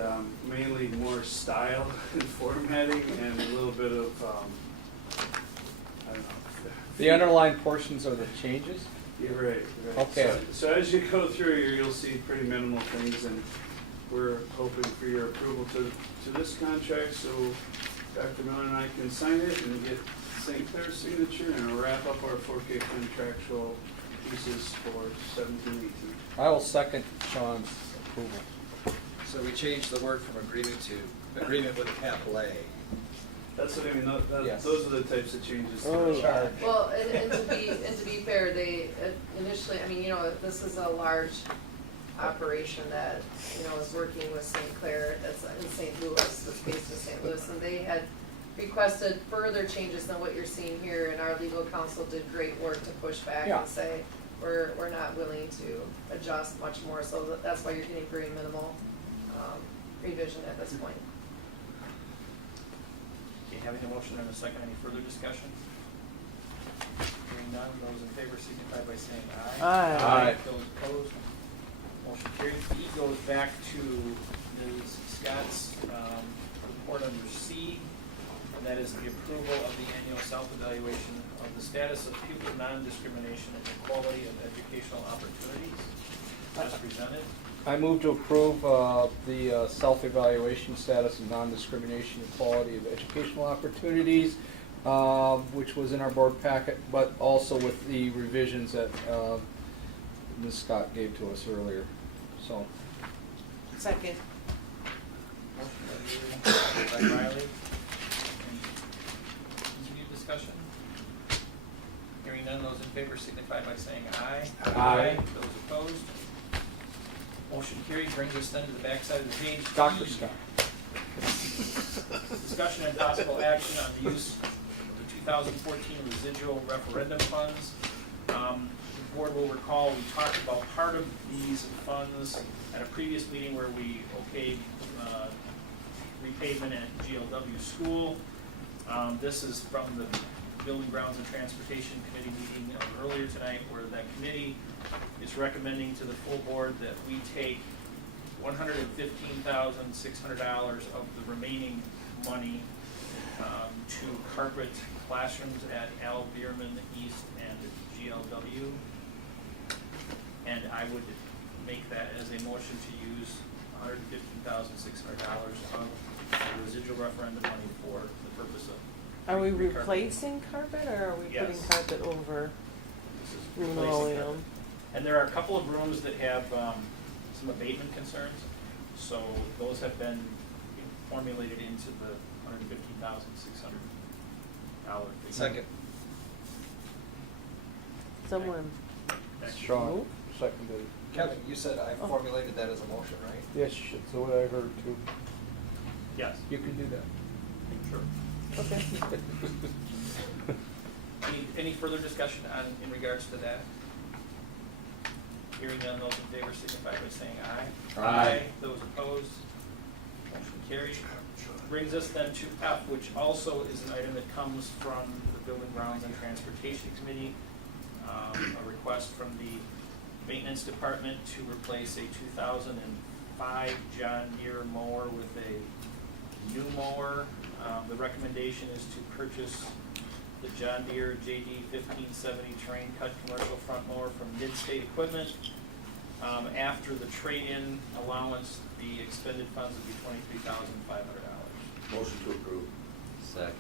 mainly more style and formatting and a little bit of, I don't know. The underlying portions are the changes? You're right. Okay. So as you go through here, you'll see pretty minimal things, and we're hoping for your approval to this contract so Dr. Miller and I can sign it and get St. Clair's signature and wrap up our 4K contractual pieces for 17-18. I will second Sean's approval. So we changed the word from agreement to agreement with a capital A. That's what I mean, Yes. those are the types of changes. Well, and to be fair, they initially, I mean, you know, this is a large operation that, you know, is working with St. Clair, that's in St. Louis, that's based in St. Louis, and they had requested further changes than what you're seeing here, and our legal counsel did great work to push back Yeah. and say, we're not willing to adjust much more, so that's why you're getting very minimal revision at this point. Okay, having a motion and a second, any further discussion? Hearing none, those in favor signify by saying aye. Aye. Those opposed, motion carries. E goes back to Ms. Scott's report under C, and that is the approval of the annual self-evaluation of the status of pupil non-discrimination and equality of educational opportunities, as presented. I move to approve the self-evaluation status of non-discrimination equality of educational opportunities, which was in our board packet, but also with the revisions that Ms. Scott gave to us earlier, so. Second. Motion by Riley. Continued discussion? Hearing none, those in favor signify by saying aye. Aye. Those opposed? Motion carried, brings us then to the backside of the page. Dr. E. Scott. Discussion and possible action on the use of the 2014 residual referendum funds. The board will recall, we talked about part of these funds at a previous meeting where we okayed repavement at GLW school. This is from the Building Grounds and Transportation Committee meeting earlier tonight, where that committee is recommending to the full board that we take $115,600 of the remaining money to carpet classrooms at Al Bierman East and GLW. And I would make that as a motion to use $115,600 of the residual referendum money for the purpose of. Are we recarpeting. replacing carpet, or are we putting Yes. carpet over This is replacing linoleum? carpet. And there are a couple of rooms that have some abatement concerns, so those have been formulated into the $115,600 figure. Second. Someone. Sean, seconded. Kevin, you said I formulated that as a motion, right? Yes, that's what I heard too. Yes, You can do that. sure. Okay. Any further discussion in regards to that? Hearing none, those in favor signify by saying aye. Aye. Those opposed, motion carried. Brings us then to F, which also is an item that comes from the Building Grounds and Transportation Committee. A request from the Maintenance Department to replace a 2005 John Deere mower with a new mower. The recommendation is to purchase the John Deere JD 1570 terrain cut commercial front mower from Mid-State Equipment After the trade-in allowance, the expended funds would be $23,500. Motion to approve. Second.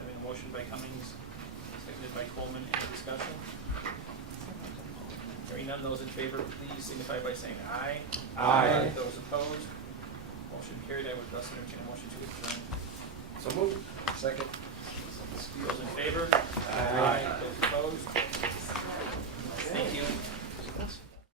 Having a motion by Cummings, seconded by Coleman, any discussion? Hearing none, those in favor, please signify by saying aye. Aye. Those opposed, motion carried. I would thus entertain a motion to adjourn. So moved. Second. Those in favor? Aye. Those opposed? Thank you.